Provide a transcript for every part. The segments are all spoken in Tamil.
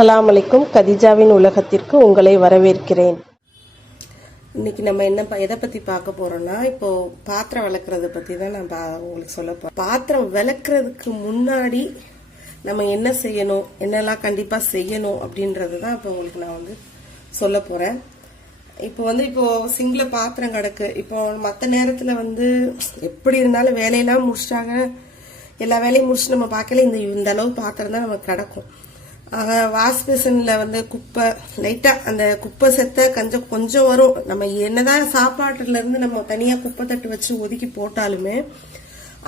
அஸ்ஸலாமு அலைக்கும். கதிஜாவின் உலகத்திற்கு உங்களை வரவேற்கிறேன். இன்னைக்கு நம்ம எதை பத்தி பார்க்க போறோம்னா, இப்போ பாத்திரம் விளக்குறத பத்தி தான் நான் உங்களுக்கு சொல்ல போறேன். பாத்திரம் விளக்குறதுக்கு முன்னாடி நம்ம என்ன செய்யணும், என்னெல்லாம் கண்டிப்பா செய்யணும் அப்படின்றது தான் இப்போ உங்களுக்கு நான் சொல்ல போறேன். இப்போ சிங்கில பாத்திரம் கிடக்கு. இப்போ மற்ற நேரத்துல எப்படி இருந்தாலும் வேலையெல்லாம் முடிச்சிட்டாங்க, எல்லா வேலையும் முடிச்சு நம்ம பார்க்கல, இந்த அளவு பாத்திரம் தான் நமக்கு கிடக்கும். வாஷ் பேசன்ல குப்பை லைட்டா அந்த குப்பை செத்த கொஞ்சம் வரும். நம்ம என்னதான் சாப்பாட்டுல இருந்து நம்ம தனியா குப்பை தட்டு வச்சு ஒதுக்கி போட்டாலுமே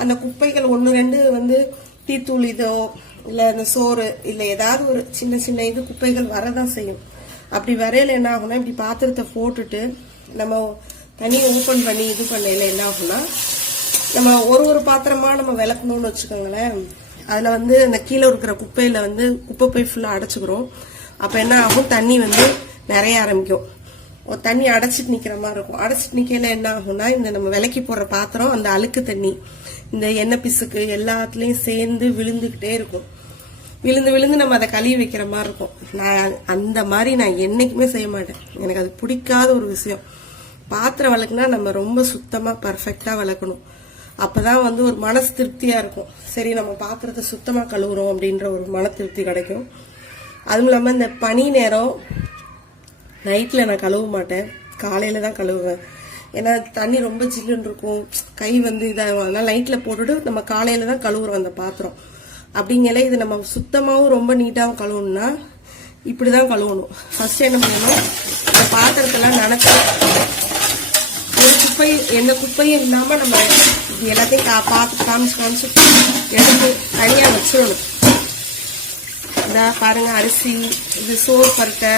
அந்த குப்பைகள் ஒன்னு ரெண்டு டீத்தூள் இதோ இல்ல அந்த சோறு இல்ல ஏதாவது ஒரு சின்ன சின்ன குப்பைகள் வரதான் செய்யும். அப்படி வரையில என்ன ஆகும்னா, இப்படி பாத்திரத்தை போட்டுட்டு நம்ம தனியா ஓபன் பண்ணி பண்ணையில என்ன ஆகும்னா, நம்ம ஒரு பாத்திரமா நம்ம விளக்கணும்னு வச்சுக்கோங்களேன். அதுல அந்த கீழே இருக்கிற குப்பையில குப்பை போய் ஃபுல்லா அடைச்சுக்கிறோம். அப்ப என்ன ஆகும், தண்ணி நிறைய ஆரம்பிக்கும். தண்ணி அடைச்சிட்டு நிக்கிற மாதிரி இருக்கும். அடைச்சிட்டு நிக்கையில என்ன ஆகும்னா, இந்த நம்ம விளக்கி போடுற பாத்திரம் அந்த அழுக்கு தண்ணி இந்த எண்ணெய் பிசுக்கு எல்லாத்துலயும் சேர்ந்து விழுந்துகிட்டே இருக்கும். விழுந்து நம்ம அதை கழுவி வைக்கிற மாதிரி இருக்கும். நான் அந்த மாதிரி நான் என்னைக்குமே செய்ய மாட்டேன். எனக்கு அது பிடிக்காத ஒரு விஷயம். பாத்திரம் விளக்குனா நம்ம ரொம்ப சுத்தமா பர்ஃபெக்டா விளக்கணும். அப்பதான் ஒரு மனசு திருப்தியா இருக்கும். சரி, நம்ம பாத்திரத்தை சுத்தமா கழுவுறோம் அப்படின்ற ஒரு மன திருப்தி கிடைக்கும். அதுவும் இல்லாம இந்த பனி நேரம் நைட்ல நான் கழுவ மாட்டேன், காலையில தான் கழுவுவேன். ஏன்னா தண்ணி ரொம்ப ஜில்லுன்னு இருக்கும், கை இதாகும். அதனால நைட்ல போட்டுட்டு நம்ம காலையில தான் கழுவுறோம் அந்த பாத்திரம். அப்படிங்கல இது நம்ம சுத்தமாவும் ரொம்ப நீட்டாவும் கழுவணும்னா இப்படிதான் கழுவணும். ஃபர்ஸ்ட் என்ன பண்ணணும், இந்த பாத்திரத்தெல்லாம் நனைச்சு ஒரு குப்பை எந்த குப்பையும் இல்லாம நம்ம எல்லாத்தையும் பார்த்து காமிச்சு எடுத்து தனியா வச்சிடணும். இந்த பாருங்க, அரிசி இது சோறு பருட்டை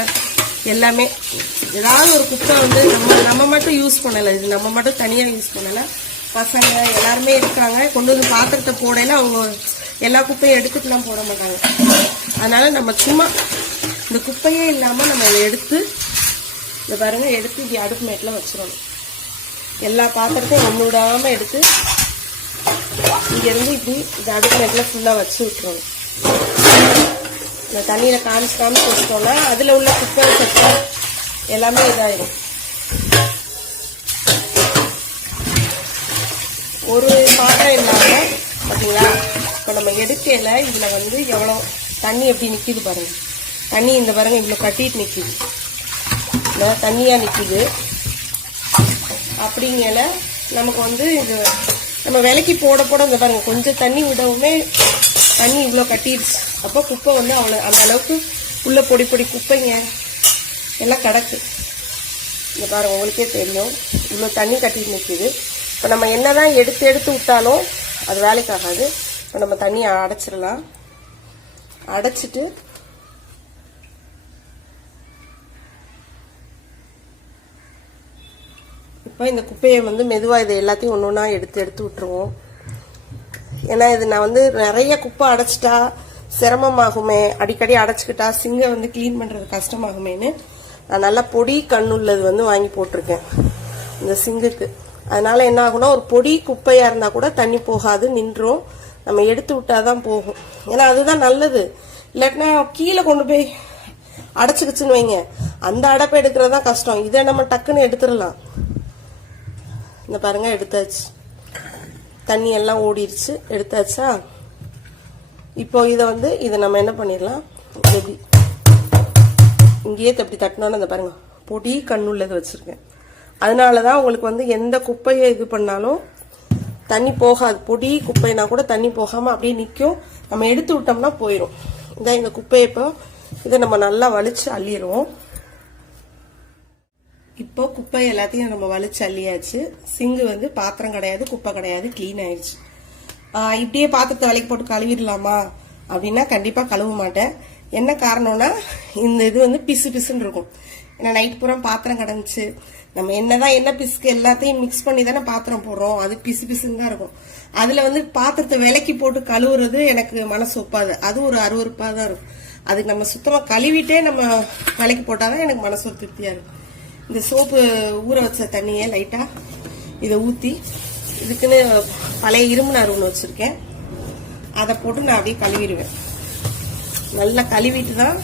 எல்லாமே ஏதாவது ஒரு குப்பை நம்ம மட்டும் யூஸ் பண்ணல, இது நம்ம மட்டும் தனியா யூஸ் பண்ணல. பசங்க எல்லாருமே இருக்காங்க, கொண்டு பாத்திரத்தை போடையில அவங்க எல்லா குப்பையும் எடுத்துட்டுலாம் போட மாட்டாங்க. அதனால நம்ம சும்மா இந்த குப்பையே இல்லாம நம்ம இதை எடுத்து இந்த பாருங்க எடுத்து இப்படி அடுப்பு மேட்ல வச்சிடணும். எல்லா பாத்திரத்தையும் ஒண்ணு விடாம எடுத்து இங்க இருந்து இப்படி இந்த அடுப்பு மேட்ல ஃபுல்லா வச்சு விட்டுறணும். இந்த தண்ணியில காமிச்சு வச்சிட்டோம்னா அதுல உள்ள குப்பை சட்டை எல்லாமே இதாயிடும். ஒரு பாத்திரம் இல்லாம பாத்தீங்களா, இப்ப நம்ம எடுக்கல இதுல எவ்வளவு தண்ணி எப்படி நிக்குது பாருங்க. தண்ணி இந்த பாருங்க இவ்வளவு கட்டிட்டு நிக்குது, தண்ணியா நிக்குது. அப்படிங்கல நமக்கு இது நம்ம விலைக்கு போட இந்த பாருங்க கொஞ்சம் தண்ணி விடவுமே தண்ணி இவ்வளவு கட்டிடுச்சு. அப்ப குப்பை அவ்வளவு அந்த அளவுக்கு உள்ள பொடி பொடி குப்பைங்க எல்லாம் கிடக்கு. இந்த பாருங்க உங்களுக்கே தெரியும், இவ்வளவு தண்ணி கட்டிட்டு நிக்குது. இப்ப நம்ம என்னதான் எடுத்து விட்டாலும் அது வேலைக்கு ஆகாது. இப்ப நம்ம தண்ணியை அடைச்சிடலாம். அடைச்சிட்டு இப்ப இந்த குப்பையை மெதுவா இதை எல்லாத்தையும் ஒன்னொன்னா எடுத்து விட்டுருவோம். ஏன்னா இது நான் நிறைய குப்பை அடைச்சிட்டா சிரமமாகுமே, அடிக்கடி அடைச்சுக்கிட்டா சிங்க கிளீன் பண்றது கஷ்டமாகுமேன்னு நான் நல்லா பொடி கண்ணுள்ளது வாங்கி போட்டிருக்கேன் இந்த சிங்குக்கு. அதனால என்ன ஆகும்னா, ஒரு பொடி குப்பையா இருந்தா கூட தண்ணி போகாது, நின்றும். நம்ம எடுத்து விட்டாதான் போகும். ஏன்னா அதுதான் நல்லது. இல்லாட்டினா கீழே கொண்டு போய் அடைச்சுக்கிச்சுன்னு வைங்க, அந்த அடைப்பை எடுக்கிறதா கஷ்டம். இதை நம்ம டக்குன்னு எடுத்துடலாம். இந்த பாருங்க எடுத்தாச்சு, தண்ணி எல்லாம் ஓடிடுச்சு, எடுத்தாச்சா. இப்போ இதை நம்ம என்ன பண்ணிடலாம், எப்படி இங்கேயே அப்படி தட்டினோன்னு அந்த பாருங்க பொடி கண்ணுள்ளது வச்சிருக்கேன். அதனாலதான் உங்களுக்கு எந்த குப்பையை இது பண்ணாலும் தண்ணி போகாது. பொடி குப்பைனா கூட தண்ணி போகாம அப்படியே நிக்கும். நம்ம எடுத்து விட்டோம்னா போயிடும். இந்த குப்பையை இப்போ இதை நம்ம நல்லா வலிச்சு அள்ளிடுவோம். இப்போ குப்பை எல்லாத்தையும் நம்ம வலிச்சு அள்ளியாச்சு. சிங்கு பாத்திரம் கிடையாது, குப்பை கிடையாது, கிளீன் ஆயிடுச்சு. இப்படியே பாத்திரத்தை விலைக்கு போட்டு கழுவிடலாமா அப்படின்னா கண்டிப்பா கழுவ மாட்டேன். என்ன காரணம்னா, இந்த இது பிசு பிசுன்னு இருக்கும். ஏன்னா நைட் பூரா பாத்திரம் கிடந்துச்சு. நம்ம என்னதான் என்ன பிசுக்கு எல்லாத்தையும் மிக்ஸ் பண்ணி தானே பாத்திரம் போடுறோம், அது பிசு பிசுன்னு தான் இருக்கும். அதுல பாத்திரத்தை விலைக்கு போட்டு கழுவுறது எனக்கு மனசு ஒப்பாது. அது ஒரு அருவருப்பா தான் இருக்கும். அதுக்கு நம்ம சுத்தமா கழுவிட்டே நம்ம விலைக்கு போட்டாதான் எனக்கு மனசு ஒரு திருப்தியா இருக்கும். இந்த சோப்பு ஊற வச்ச தண்ணியை லைட்டா இதை ஊத்தி, இதுக்குன்னு பழைய இரும்பு நார் ஒன்று வச்சிருக்கேன், அதை போட்டு நான் அப்படியே கழுவிடுவேன். நல்லா கழுவிட்டு தான்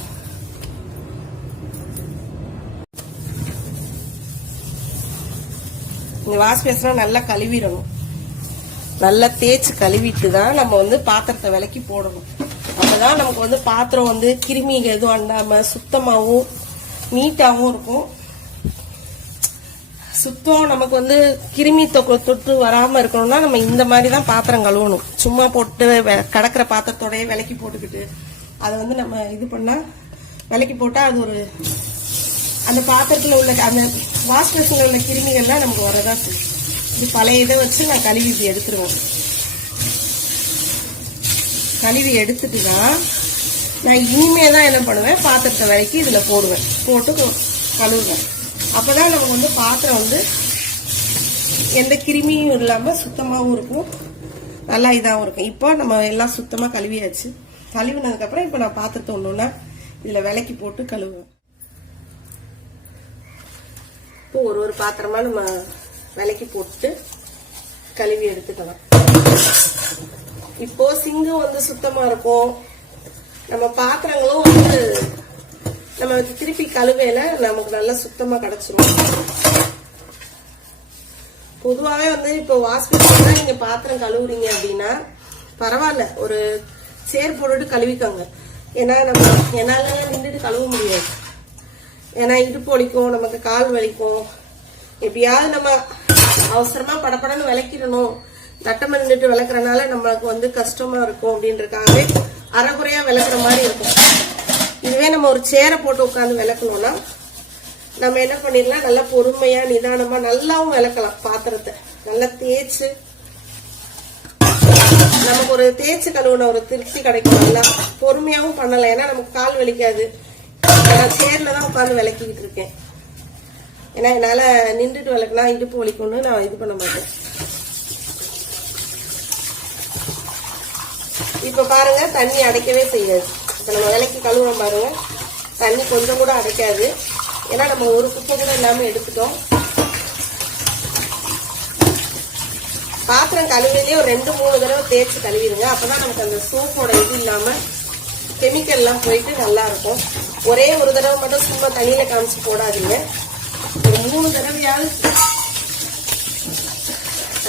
இந்த வாஷ் பேஸ்லாம் நல்லா கழுவிடணும். நல்லா தேய்ச்சி கழுவிட்டு தான் நம்ம வந்து பாத்திரத்தை விலக்கி போடணும். அப்பதான் நமக்கு வந்து பாத்திரம் வந்து கிருமிகள் எதுவும் அண்டாம சுத்தமாகவும் நீட்டாகவும் இருக்கும். சுத்தம் நமக்கு வந்து கிருமி தொட்டு வராம இருக்கணும்னா நம்ம இந்த மாதிரி தான் பாத்திரம் கழுவணும். சும்மா போட்டு கடக்கிற பாத்திரத்தோடய விலக்கி போட்டுக்கிட்டு அதை வந்து நம்ம இது பண்ணா விலக்கி போட்டா அது ஒரு அந்த பாத்திரத்துல உள்ள அந்த வாஷ் பேஷன்ல உள்ள கிருமிகள்லாம் நமக்கு வரதான் செய்யும். இது பழைய இதை வச்சு நான் கழுவி இப்படி எடுத்துருவேன். கழுவி எடுத்துட்டு தான் நான் இனிமே தான் என்ன பண்ணுவேன், பாத்திரத்தை விலக்கி இதுல போடுவேன், போட்டு கழுவுவேன். அப்பதான் நமக்கு வந்து பாத்திரம் வந்து எந்த கிருமியும் இல்லாம சுத்தமாகவும் இருக்கும், நல்லா இதாகவும் இருக்கும். இப்போ நம்ம எல்லாம் சுத்தமா கழுவியாச்சு. கழுவினதுக்கு அப்புறம் இப்போ நான் பாத்திரத்தை ஒண்ணுன்னா இதுல விலக்கி போட்டு கழுவுவேன். இப்போ ஒரு பாத்திரமா நம்ம விலக்கி போட்டு கழுவி எடுத்துக்கலாம். இப்போ சிங்கும் வந்து சுத்தமா இருக்கும், நம்ம பாத்திரங்களும் வந்து நம்ம திருப்பி கழுவையில நமக்கு நல்லா சுத்தமா கிடைச்சிரும். பொதுவாவே வந்து இப்போ வாஷ் பேஷன்ல நீங்க பாத்திரம் கழுவுறீங்க அப்படின்னா பரவாயில்ல, ஒரு சேர் போட்டுட்டு கழுவிக்கோங்க. ஏன்னா நம்ம என்னால நின்றுட்டு கழுவ முடியாது. ஏன்னா இடுப்பு வலிக்கும், நமக்கு கால் வலிக்கும். எப்படியாவது நம்ம அவசரமா படப்படன்னு விளக்கிடணும், தட்டமா நின்றுட்டு விளக்குறதுனால நம்மளுக்கு வந்து கஷ்டமா இருக்கும் அப்படின்றதுக்காகவே அரைகுறையா விளக்குற மாதிரி இருக்கும். இதுவே நம்ம ஒரு சேரை போட்டு உட்காந்து விளக்கணும்னா நம்ம என்ன பண்ணிடலாம், நல்லா பொறுமையா நிதானமா நல்லாவும் விளக்கலாம். பாத்திரத்தை நல்லா தேய்ச்சு நமக்கு ஒரு தேய்ச்சி கழுவுன ஒரு திருப்தி கிடைக்கும். நல்லா பொறுமையாவும் பண்ணலாம், ஏன்னா நமக்கு கால் வலிக்காது. நான் சேர்ல தான் உட்காந்து விளக்கிக்கிட்டு இருக்கேன். ஏன்னா என்னால நின்றுட்டு விளக்குனா இடுப்பு வலிக்கும்னு நான் இது பண்ண மாட்டேன். இப்ப பாருங்க, தண்ணி அடைக்கவே செய்யாது. இப்ப நம்ம விளக்கி கழுவுறோம் பாருங்க, தண்ணி கொஞ்சம் கூட அடைக்காது. ஏன்னா நம்ம ஒரு குப்பை கூட இல்லாம எடுத்துட்டோம். பாத்திரம் கழுவிலேயே ஒரு 2-3 தடவை தேய்ச்சி கழுவிடுங்க. அப்பதான் நமக்கு அந்த சோப்போட இது இல்லாம கெமிக்கல் எல்லாம் போயிட்டு நல்லா இருக்கும். ஒரே ஒரு தடவை மட்டும் சும்மா தண்ணியில காமிச்சு போடாதீங்க. ஒரு 3 தடவையாவது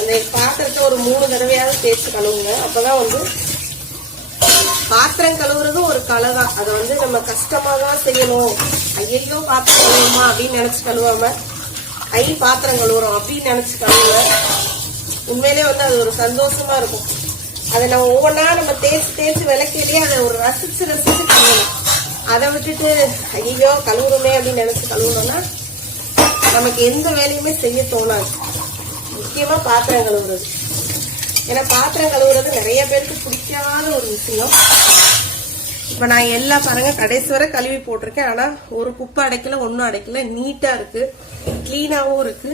அந்த பாத்திரத்தை ஒரு 3 தடவையாவது தேய்ச்சி கழுவுங்க. அப்பதான் வந்து பாத்திரம் கழுவுறதும் ஒரு கலை தான். அதை வந்து நம்ம கஷ்டமா தான் செய்யணும், ஐயோ பாத்திரம் கழுவுமா அப்படின்னு நினைச்சு கழுவாம பாத்திரம் கழுவுறோம் அப்படின்னு நினைச்சு கழுவுங்க. உண்மையிலே வந்து அது ஒரு சந்தோஷமா இருக்கும். அதை நம்ம ஒவ்வொன்றா நம்ம தேய்ச்சி விளக்கிலேயே அதை ஒரு ரசிச்சு கழுவணும். அதை விட்டுட்டு ஐயோ கழுவுறோமே அப்படின்னு நினைச்சு கழுவுனோம்னா நமக்கு எந்த வேலையுமே செய்ய தோணாது. முக்கியமா பாத்திரம் கழுவுறது. ஏன்னா பாத்திரம் கழுவுறது நிறைய பேருக்கு பிடிக்காத ஒரு விஷயம். இப்ப நான் எல்லா பாருங்க கடைசி வரை கழுவி போட்டிருக்கேன். ஆனா ஒரு குப்பை அடைக்கல, ஒன்னும் அடைக்கல, நீட்டா இருக்கு, கிளீனாவும் இருக்கு.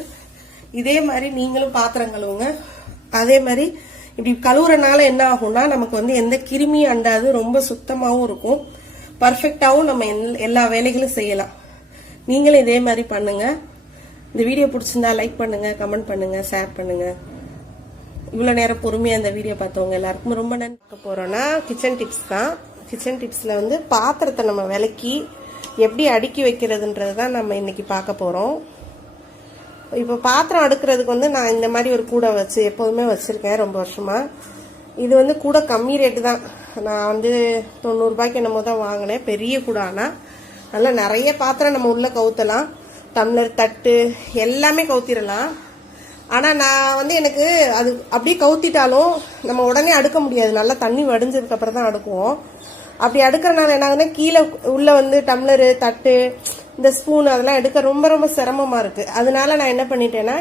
இதே மாதிரி நீங்களும் பாத்திரம் கழுவுங்க. அதே மாதிரி இப்படி கழுவுறனால என்ன ஆகும்னா நமக்கு வந்து எந்த கிருமியும் அண்டாது, ரொம்ப சுத்தமாவும் இருக்கும், பர்ஃபெக்டாவும் நம்ம எல்லா வேலைகளும் செய்யலாம். நீங்களும் இதே மாதிரி பண்ணுங்க. இந்த வீடியோ பிடிச்சிருந்தா லைக் பண்ணுங்க, கமெண்ட் பண்ணுங்க, ஷேர் பண்ணுங்க. இவ்வளவு நேரம் பொறுமையா இந்த வீடியோ பார்த்தவங்க எல்லாருக்கும் ரொம்ப நன்றி. பார்க்க போறோம்னா கிச்சன் டிப்ஸ் தான். கிச்சன் டிப்ஸ்ல வந்து பாத்திரத்தை நம்ம விலக்கி எப்படி அடுக்கி வைக்கிறதுன்றது தான் நம்ம இன்னைக்கு பார்க்க போறோம். இப்போ பாத்திரம் அடுக்கிறதுக்கு வந்து நான் இந்த மாதிரி ஒரு கூடை வச்சு எப்போதுமே வச்சிருக்கேன் ரொம்ப வருஷமா. இது வந்து கூட கம்மி ரேட்டு தான். நான் வந்து 90 ரூபாய்க்கு என்னமோ தான் வாங்கினேன், பெரிய கூடை. ஆனால் நல்லா நிறைய பாத்திரம் நம்ம உள்ள கவுத்தலாம், டம்ளர் தட்டு எல்லாமே கவுத்திடலாம். ஆனால் நான் வந்து எனக்கு அது அப்படியே கவுத்திட்டாலும் நம்ம உடனே அடுக்க முடியாது, நல்லா தண்ணி வடிஞ்சதுக்கு அப்புறம் தான் அடுக்குவோம். அப்படி அடுக்கிறனால என்ன ஆகுதுன்னா கீழே உள்ள வந்து டம்ளரு தட்டு இந்த ஸ்பூன் அதெல்லாம் எடுக்க ரொம்ப ரொம்ப சிரமமா இருக்கு. அதனால நான் என்ன பண்ணிட்டேன்னா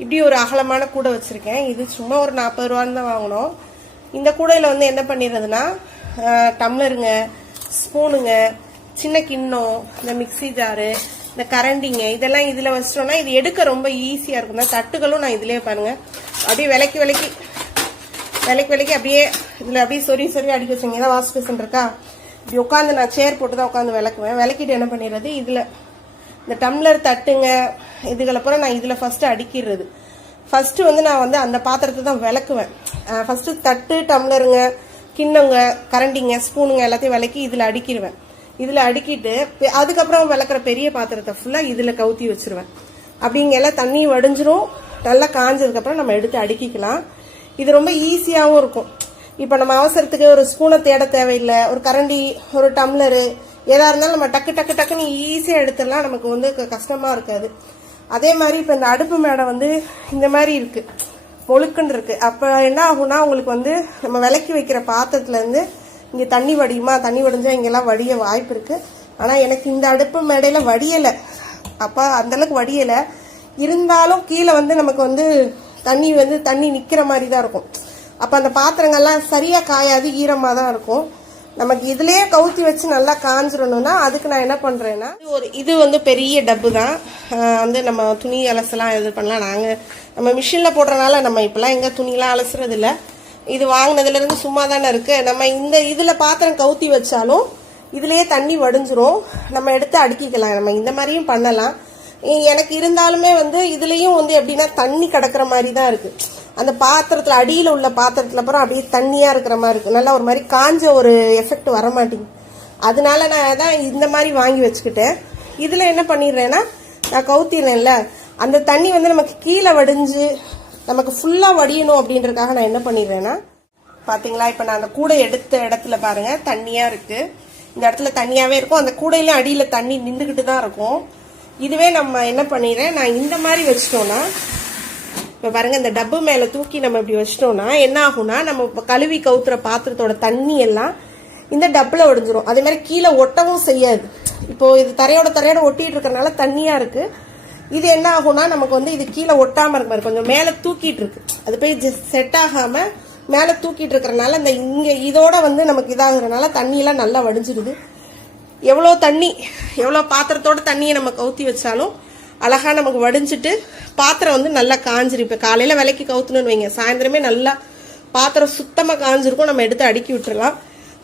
இப்படி ஒரு அகலமான கூடை வச்சிருக்கேன். இது சும்மா ஒரு 40 ரூபான்னு தான் வாங்கினோம். இந்த கூடையில வந்து என்ன பண்ணிடுறதுன்னா டம்ளருங்க, ஸ்பூனுங்க, சின்ன கிண்ணம், இந்த மிக்சி ஜாரு, இந்த கரண்டிங்க இதெல்லாம் இதுல வச்சிட்டோம்னா இது எடுக்க ரொம்ப ஈஸியா இருக்கும். தட்டுகளும் நான் இதுலயே பாருங்க அப்படியே விலக்கி அப்படியே இதுல அப்படியே சொறி அடிக்க வச்சுங்க. ஏதாவது வாஷ் பேஷன் இருக்கா, இப்படி உட்காந்து நான் சேர் போட்டு தான் உட்காந்து விளக்குவேன். விளக்கிட்டு என்ன பண்ணிடுறது, இதுல இந்த டம்ளர் தட்டுங்க இதுகளை பூரா நான் இதுல ஃபர்ஸ்ட் அடிக்கிறது. ஃபர்ஸ்ட் வந்து நான் வந்து அந்த பாத்திரத்தை தான் விளக்குவேன். ஃபர்ஸ்ட் தட்டு, டம்ளருங்க, கிண்ணங்க, கரண்டிங்க, ஸ்பூனுங்க எல்லாத்தையும் விளக்கி இதுல அடிக்கிடுவேன். இதுல அடுக்கிட்டு அதுக்கப்புறம் விளக்குற பெரிய பாத்திரத்தை ஃபுல்லா இதுல கவுத்தி வச்சிருவேன். அப்படிங்க எல்லாம் தண்ணி வடிஞ்சிரும், நல்லா காஞ்சதுக்கப்புறம் நம்ம எடுத்து அடுக்கிக்கலாம். இது ரொம்ப ஈஸியாகவும் இருக்கும். இப்போ நம்ம அவசரத்துக்கு ஒரு ஸ்பூனை தேட தேவையில்லை, ஒரு கரண்டி, ஒரு டம்ளரு எதா இருந்தாலும் நம்ம டக்கு டக்கு டக்குன்னு ஈஸியாக எடுத்துடலாம், நமக்கு வந்து கஷ்டமா இருக்காது. அதே மாதிரி இப்போ இந்த அடுப்பு மேடை வந்து இந்த மாதிரி இருக்கு, ஒழுக்குன்னு இருக்கு. அப்போ என்ன ஆகும்னா உங்களுக்கு வந்து நம்ம விளக்கி வைக்கிற பாத்திரத்துல இருந்து இங்கே தண்ணி வடியுமா, தண்ணி வடிஞ்சா இங்கெல்லாம் வடிய வாய்ப்பு இருக்கு. ஆனால் எனக்கு இந்த அடுப்பு மேடையில வடியலை, அப்போ அந்த அளவுக்கு வடியலை. இருந்தாலும் கீழே வந்து நமக்கு வந்து தண்ணி நிற்கிற மாதிரி தான் இருக்கும். அப்போ அந்த பாத்திரங்கள்லாம் சரியாக காயாது, ஈரமாக தான் இருக்கும். நமக்கு இதுலயே கவுத்தி வச்சு நல்லா காஞ்சிடணும்னா அதுக்கு நான் என்ன பண்றேன்னா, இது வந்து பெரிய டப்பு தான். வந்து நம்ம துணி அலசலாம் இது பண்ணலாம். நம்ம மிஷின்ல போடுறதுனால நம்ம இப்பெல்லாம் எங்க துணியெல்லாம் அலசுறது இல்லை. இது வாங்கினதுல இருந்து சும்மா தானே இருக்கு. நம்ம இந்த இதுல பாத்திரம் கவுத்தி வச்சாலும் இதுலயே தண்ணி வடிஞ்சிரும், நம்ம எடுத்து அடுக்கிக்கலாம். நம்ம இந்த மாதிரியும் பண்ணலாம். எனக்கு இருந்தாலுமே வந்து இதுலயும் வந்து எப்படின்னா தண்ணி கிடக்குற மாதிரி தான் இருக்கு. அந்த பாத்திரத்துல அடியில உள்ள பாத்திரத்துல அப்புறம் அப்படியே தண்ணியா இருக்கிற மாதிரி இருக்கு, நல்லா ஒரு மாதிரி காஞ்ச ஒரு எஃபெக்ட் வர மாட்டேங்குது. அதனால நான் தான் இந்த மாதிரி வாங்கி வச்சுக்கிட்டேன். இதுல என்ன பண்ணிடுறேன்னா, நான் கவுத்திடுறேன்ல, அந்த தண்ணி வந்து நமக்கு கீழே வடிஞ்சு நமக்கு ஃபுல்லா வடியணும் அப்படின்றதுக்காக நான் என்ன பண்ணிடுறேன்னா, பாத்தீங்களா இப்ப நான் அந்த கூடை எடுத்த இடத்துல பாருங்க தண்ணியா இருக்கு. இந்த இடத்துல தண்ணியாவே இருக்கும், அந்த கூடையில அடியில தண்ணி நின்றுகிட்டு தான் இருக்கும். இதுவே நம்ம என்ன பண்ணிடுறேன், நான் இந்த மாதிரி வச்சிட்டோம்னா, இப்போ பாருங்க இந்த டப்பு மேல தூக்கி நம்ம இப்படி வச்சிட்டோம்னா என்ன ஆகும்னா, நம்ம கழுவி கவுத்துற பாத்திரத்தோட தண்ணி எல்லாம் இந்த டப்புல ஒடிஞ்சிரும். அதே மாதிரி கீழே ஒட்டவும் செய்யாது. இப்போ இது தரையோட ஒட்டிட்டு இருக்கறனால தண்ணியா இருக்கு. இது என்ன ஆகும்னா நமக்கு வந்து இது கீழே ஒட்டாம இருக்க மாதிரி கொஞ்சம் மேல தூக்கிட்டு இருக்கு. அது போய் செட் ஆகாம மேல தூக்கிட்டு இருக்கறனால இந்த இங்க இதோட வந்து நமக்கு இதாகிறதுனால தண்ணி எல்லாம் நல்லா வடிஞ்சிருது. எவ்வளவு பாத்திரத்தோட தண்ணியை நம்ம கவுத்தி வச்சாலும் அழகா நமக்கு வடிஞ்சிட்டு பாத்திரம் வந்து நல்லா காஞ்சிரு. இப்ப காலையில விலைக்கு கவுத்தணும்னு வைங்க, சாயந்தரமே நல்லா பாத்திரம் சுத்தமா காஞ்சிருக்கும், நம்ம எடுத்து அடுக்கி விட்டுறலாம்.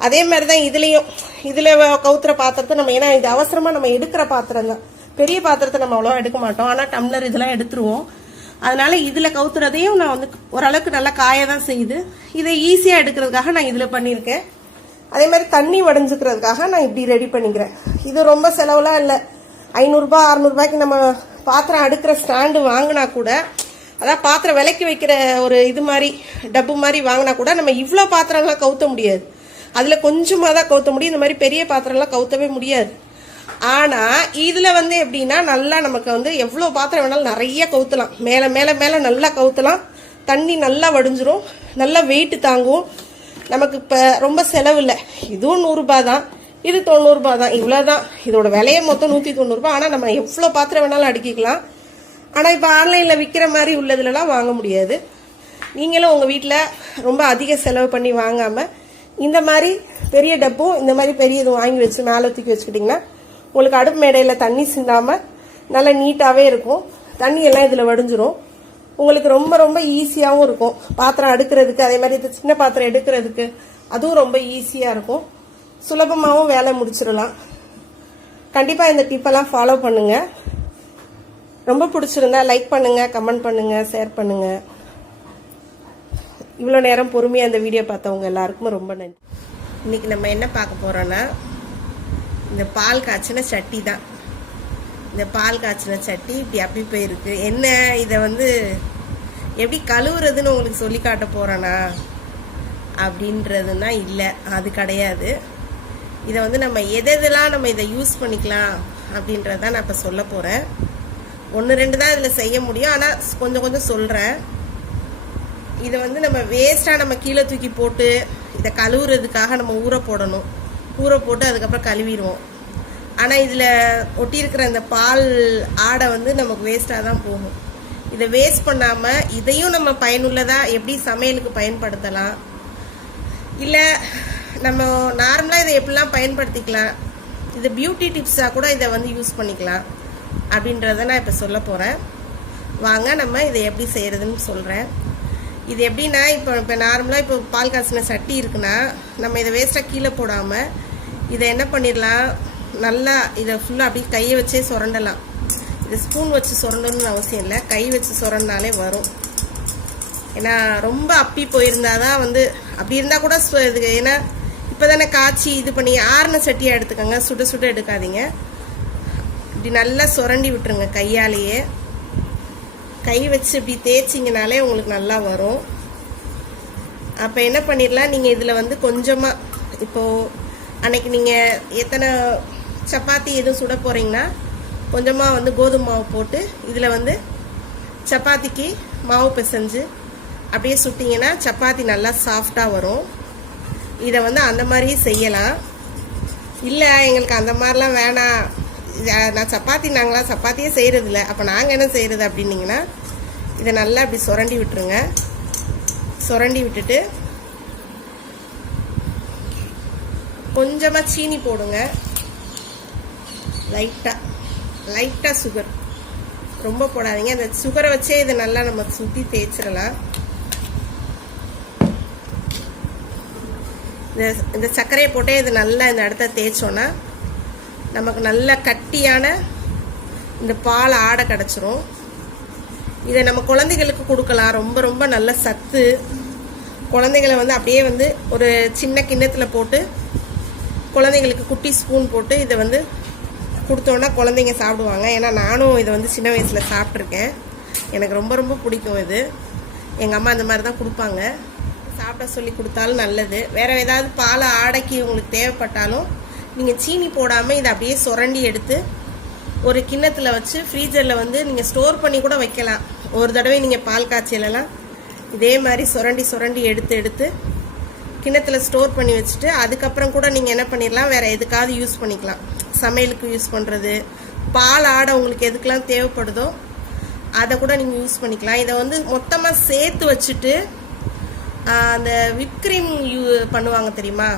அதே மாதிரிதான் இதுல கவுத்துற பாத்திரத்தை நம்ம, ஏன்னா இது அவசரமா நம்ம எடுக்கிற பாத்திரம் தான், பெரிய பாத்திரத்தை நம்ம அவ்வளவா எடுக்க மாட்டோம். ஆனா டம்ளர் இதெல்லாம் எடுத்துருவோம். அதனால இதுல கவுத்துறதையும் நான் வந்து ஓரளவுக்கு நல்லா காயதான் செய்யுது. இதை ஈஸியா எடுக்கிறதுக்காக நான் இதுல பண்ணிருக்கேன். அதே மாதிரி தண்ணி வடிஞ்சுக்கிறதுக்காக நான் இப்படி ரெடி பண்ணிக்கிறேன். இது ரொம்ப செலவுலாம் இல்லை. 500 ரூபாய் 600 ரூபாய்க்கு நம்ம பாத்திரம் அடுக்கிற ஸ்டாண்டு வாங்கினா கூட, அதான் பாத்திரம் விலைக்கு வைக்கிற ஒரு இது மாதிரி டப்பு மாதிரி வாங்கினா கூட நம்ம இவ்வளோ பாத்திரம்லாம் கவுத்த முடியாது. அதுல கொஞ்சமா தான் கவுத்த முடியும். இந்த மாதிரி பெரிய பாத்திரம்லாம் கவுத்தவே முடியாது. ஆனா இதுல வந்து எப்படின்னா நல்லா நமக்கு வந்து எவ்வளவு பாத்திரம் வேணாலும் நிறைய கவுத்தலாம். மேல மேல மேல நல்லா கவுத்தலாம். தண்ணி நல்லா வடிஞ்சிரும், நல்லா வெயிட் தாங்கும். நமக்கு இப்ப ரொம்ப செலவு இல்லை. இதுவும் 100 ரூபாய் தான், இது 90 ரூபாய் தான், இவ்வளவுதான். இதோட விலையே மொத்தம் 190 ரூபாய். ஆனா நம்ம எவ்வளவு பாத்திரம் வேணாலும் அடுக்கிக்கலாம். ஆனா இப்ப ஆன்லைன்ல விற்கிற மாதிரி உள்ளதுல எல்லாம் வாங்க முடியாது. நீங்களும் உங்க வீட்டுல ரொம்ப அதிக செலவு பண்ணி வாங்காம இந்த மாதிரி பெரிய டப்பும் இந்த மாதிரி பெரிய இது வாங்கி வச்சு மேல தூக்கி வச்சுக்கிட்டீங்கன்னா உங்களுக்கு அடுப்பு மேடையில தண்ணி சிந்தாம நல்லா நீட்டாவே இருக்கும். தண்ணி எல்லாம் இதுல வடிஞ்சிரும். உங்களுக்கு ரொம்ப ரொம்ப ஈஸியாவும் இருக்கும் பாத்திரம் அடுக்கிறதுக்கு. அதே மாதிரி சின்ன பாத்திரம் எடுக்கிறதுக்கு அதுவும் ரொம்ப ஈஸியா இருக்கும். சுலபமாகவும் வேலை முடிச்சிடலாம். கண்டிப்பா இந்த டிப்பெல்லாம் ஃபாலோ பண்ணுங்க. ரொம்ப பிடிச்சிருந்தா லைக் பண்ணுங்க, கமெண்ட் பண்ணுங்க, ஷேர் பண்ணுங்க. இவ்வளோ நேரம் பொறுமையா இந்த வீடியோ பார்த்தவங்க எல்லாருக்கும் ரொம்ப நன்றி. இன்னைக்கு நம்ம என்ன பார்க்க போறோம்னா, இந்த பால் காய்ச்சின சட்டி தான். இந்த பால் காய்ச்சின சட்டி இப்படி அப்படி போயிருக்கு. என்ன இதை வந்து எப்படி கழுவுறதுன்னு உங்களுக்கு சொல்லி காட்ட போறேனா அப்படின்றதுன்னா இல்லை, அது கிடையாது. இதை வந்து நம்ம எதெல்லாம் நம்ம இதை யூஸ் பண்ணிக்கலாம் அப்படின்றதான் நான் இப்போ சொல்ல போறேன். 1-2 தான் இதில் செய்ய முடியும், ஆனால் கொஞ்சம் கொஞ்சம் சொல்றேன். இதை வந்து நம்ம வேஸ்டா நம்ம கீழே தூக்கி போட்டு இதை கழுவுறதுக்காக நம்ம ஊற போடணும். ஊற போட்டு அதுக்கப்புறம் கழுவிடுவோம். ஆனால் இதில் ஒட்டியிருக்கிற இந்த பால் ஆடை வந்து நமக்கு வேஸ்டாக தான் போகும். இதை வேஸ்ட் பண்ணாமல் இதையும் நம்ம பயனுள்ளதாக எப்படி சமையலுக்கு பயன்படுத்தலாம், இல்லை நம்ம நார்மலாக இதை எப்படிலாம் பயன்படுத்திக்கலாம், இது பியூட்டி டிப்ஸாக கூட இதை வந்து யூஸ் பண்ணிக்கலாம் அப்படின்றத நான் இப்போ சொல்ல போகிறேன். வாங்க நம்ம இதை எப்படி செய்கிறதுன்னு சொல்கிறேன். இது எப்படின்னா, இப்போ நார்மலாக இப்போ பால் காய்ச்சின சட்டி இருக்குன்னா நம்ம இதை வேஸ்ட்டாக கீழே போடாமல் இதை என்ன பண்ணிடலாம், நல்லா இதை ஃபுல்லாக அப்படியே கையை வச்சே சுரண்டலாம். இது ஸ்பூன் வச்சு சுரண்டணும்னு அவசியம் இல்லை, கை வச்சு சுரண்டாலே வரும். ஏன்னா ரொம்ப அப்பி போயிருந்தாதான் வந்து, அப்படி இருந்தால் கூட இது, ஏன்னா இப்போ தானே காய்ச்சி இது பண்ணி ஆறுன சட்டியாக எடுத்துக்கோங்க, சுட சுட எடுக்காதீங்க. இப்படி நல்லா சுரண்டி விட்டுருங்க கையாலேயே. கை வச்சு இப்படி தேய்ச்சிங்கனாலே உங்களுக்கு நல்லா வரும். அப்போ என்ன பண்ணிடலாம், நீங்கள் இதில் வந்து கொஞ்சமாக இப்போது அன்னைக்கு நீங்கள் எத்தனை சப்பாத்தி எதுவும் சுட போகிறீங்கன்னா கொஞ்சமாக வந்து கோதுமை மாவு போட்டு இதில் வந்து சப்பாத்திக்கு மாவு பிசைஞ்சு அப்படியே சுட்டிங்கன்னா சப்பாத்தி நல்லா சாஃப்டாக வரும். இதை வந்து அந்த மாதிரியும் செய்யலாம். இல்லை எங்களுக்கு அந்த மாதிரிலாம் வேணாம், நான் சப்பாத்தி நாங்களாம் சப்பாத்தியே செய்கிறதில்ல, அப்போ நாங்கள் என்ன செய்கிறது அப்படின்னிங்கன்னா இதை நல்லா அப்படி சுரண்டி விட்டுருங்க. சுரண்டி விட்டுட்டு கொஞ்சமாக சீனி போடுங்க, லைட்டாக சுகர், ரொம்ப போடாதீங்க. அந்த சுகரை வச்சே இதை நல்லா நம்ம சுற்றி தேய்ச்சிடலாம். இந்த சர்க்கரையை போட்டே இது நல்லா இந்த இடத்த தேய்ச்சோன்னா நமக்கு நல்ல கட்டியான இந்த பால் ஆடை கிடச்சிரும். இதை நம்ம குழந்தைகளுக்கு கொடுக்கலாம், ரொம்ப ரொம்ப நல்ல சத்து. குழந்தைகளை வந்து அப்படியே வந்து ஒரு சின்ன கிண்ணத்தில் போட்டு குழந்தைங்களுக்கு குட்டி ஸ்பூன் போட்டு இதை வந்து கொடுத்தோன்னா குழந்தைங்க சாப்பிடுவாங்க. ஏன்னா நானும் இதை வந்து சின்ன வயசில் சாப்பிட்ருக்கேன், எனக்கு ரொம்ப ரொம்ப பிடிக்கும் இது. எங்கள் அம்மா அந்த மாதிரி தான் கொடுப்பாங்க, சாப்பிட சொல்லி கொடுத்தாலும் நல்லது. வேறு ஏதாவது பால் ஆடைக்கு உங்களுக்கு தேவைப்பட்டாலும் நீங்கள் சீனி போடாமல் இதை அப்படியே சுரண்டி எடுத்து ஒரு கிண்ணத்தில் வச்சு ஃப்ரீசரில் வந்து நீங்கள் ஸ்டோர் பண்ணி கூட வைக்கலாம். ஒரு தடவை நீங்கள் பால் காய்ச்சலெல்லாம் இதே மாதிரி சுரண்டி எடுத்து கிண்ணத்தில் ஸ்டோர் பண்ணி வச்சுட்டு அதுக்கப்புறம் கூட நீங்கள் என்ன பண்ணிடலாம், வேறு எதுக்காவது யூஸ் பண்ணிக்கலாம். சமையலுக்கு யூஸ் பண்ணுறது, பால் ஆடை உங்களுக்கு எதுக்கெல்லாம் தேவைப்படுதோ அதை கூட நீங்கள் யூஸ் பண்ணிக்கலாம். இதை வந்து மொத்தமாக சேர்த்து வச்சுட்டு அந்த விப்க்ரீம் பண்ணுவாங்க தெரியுமா,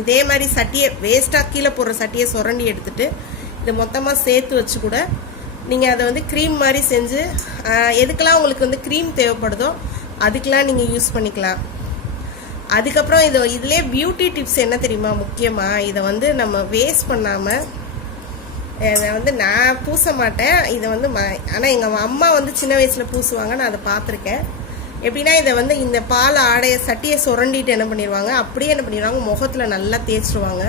இதே மாதிரி சட்டியை வேஸ்ட்டாக கீழே போடுற சட்டியை சுரண்டி எடுத்துட்டு இதை மொத்தமாக சேர்த்து வச்சு கூட நீங்கள் அதை வந்து க்ரீம் மாதிரி செஞ்சு எதுக்கெல்லாம் உங்களுக்கு வந்து க்ரீம் தேவைப்படுதோ அதுக்கெலாம் நீங்கள் யூஸ் பண்ணிக்கலாம். அதுக்கப்புறம் இதிலே பியூட்டி டிப்ஸ் என்ன தெரியுமா, முக்கியமாக இதை வந்து நம்ம வேஸ்ட் பண்ணாமல், இதை வந்து நான் பூச மாட்டேன் இதை வந்து, ஆனால் எங்கள் அம்மா வந்து சின்ன வயசில் பூசுவாங்க, நான் அதை பார்த்துருக்கேன். எப்படின்னா இதை வந்து இந்த பால் ஆடைய சட்டியை சுரண்டிட்டு என்ன பண்ணிடுவாங்க, அப்படியே என்ன பண்ணிடுவாங்க முகத்தில் நல்லா தேய்ச்சிடுவாங்க.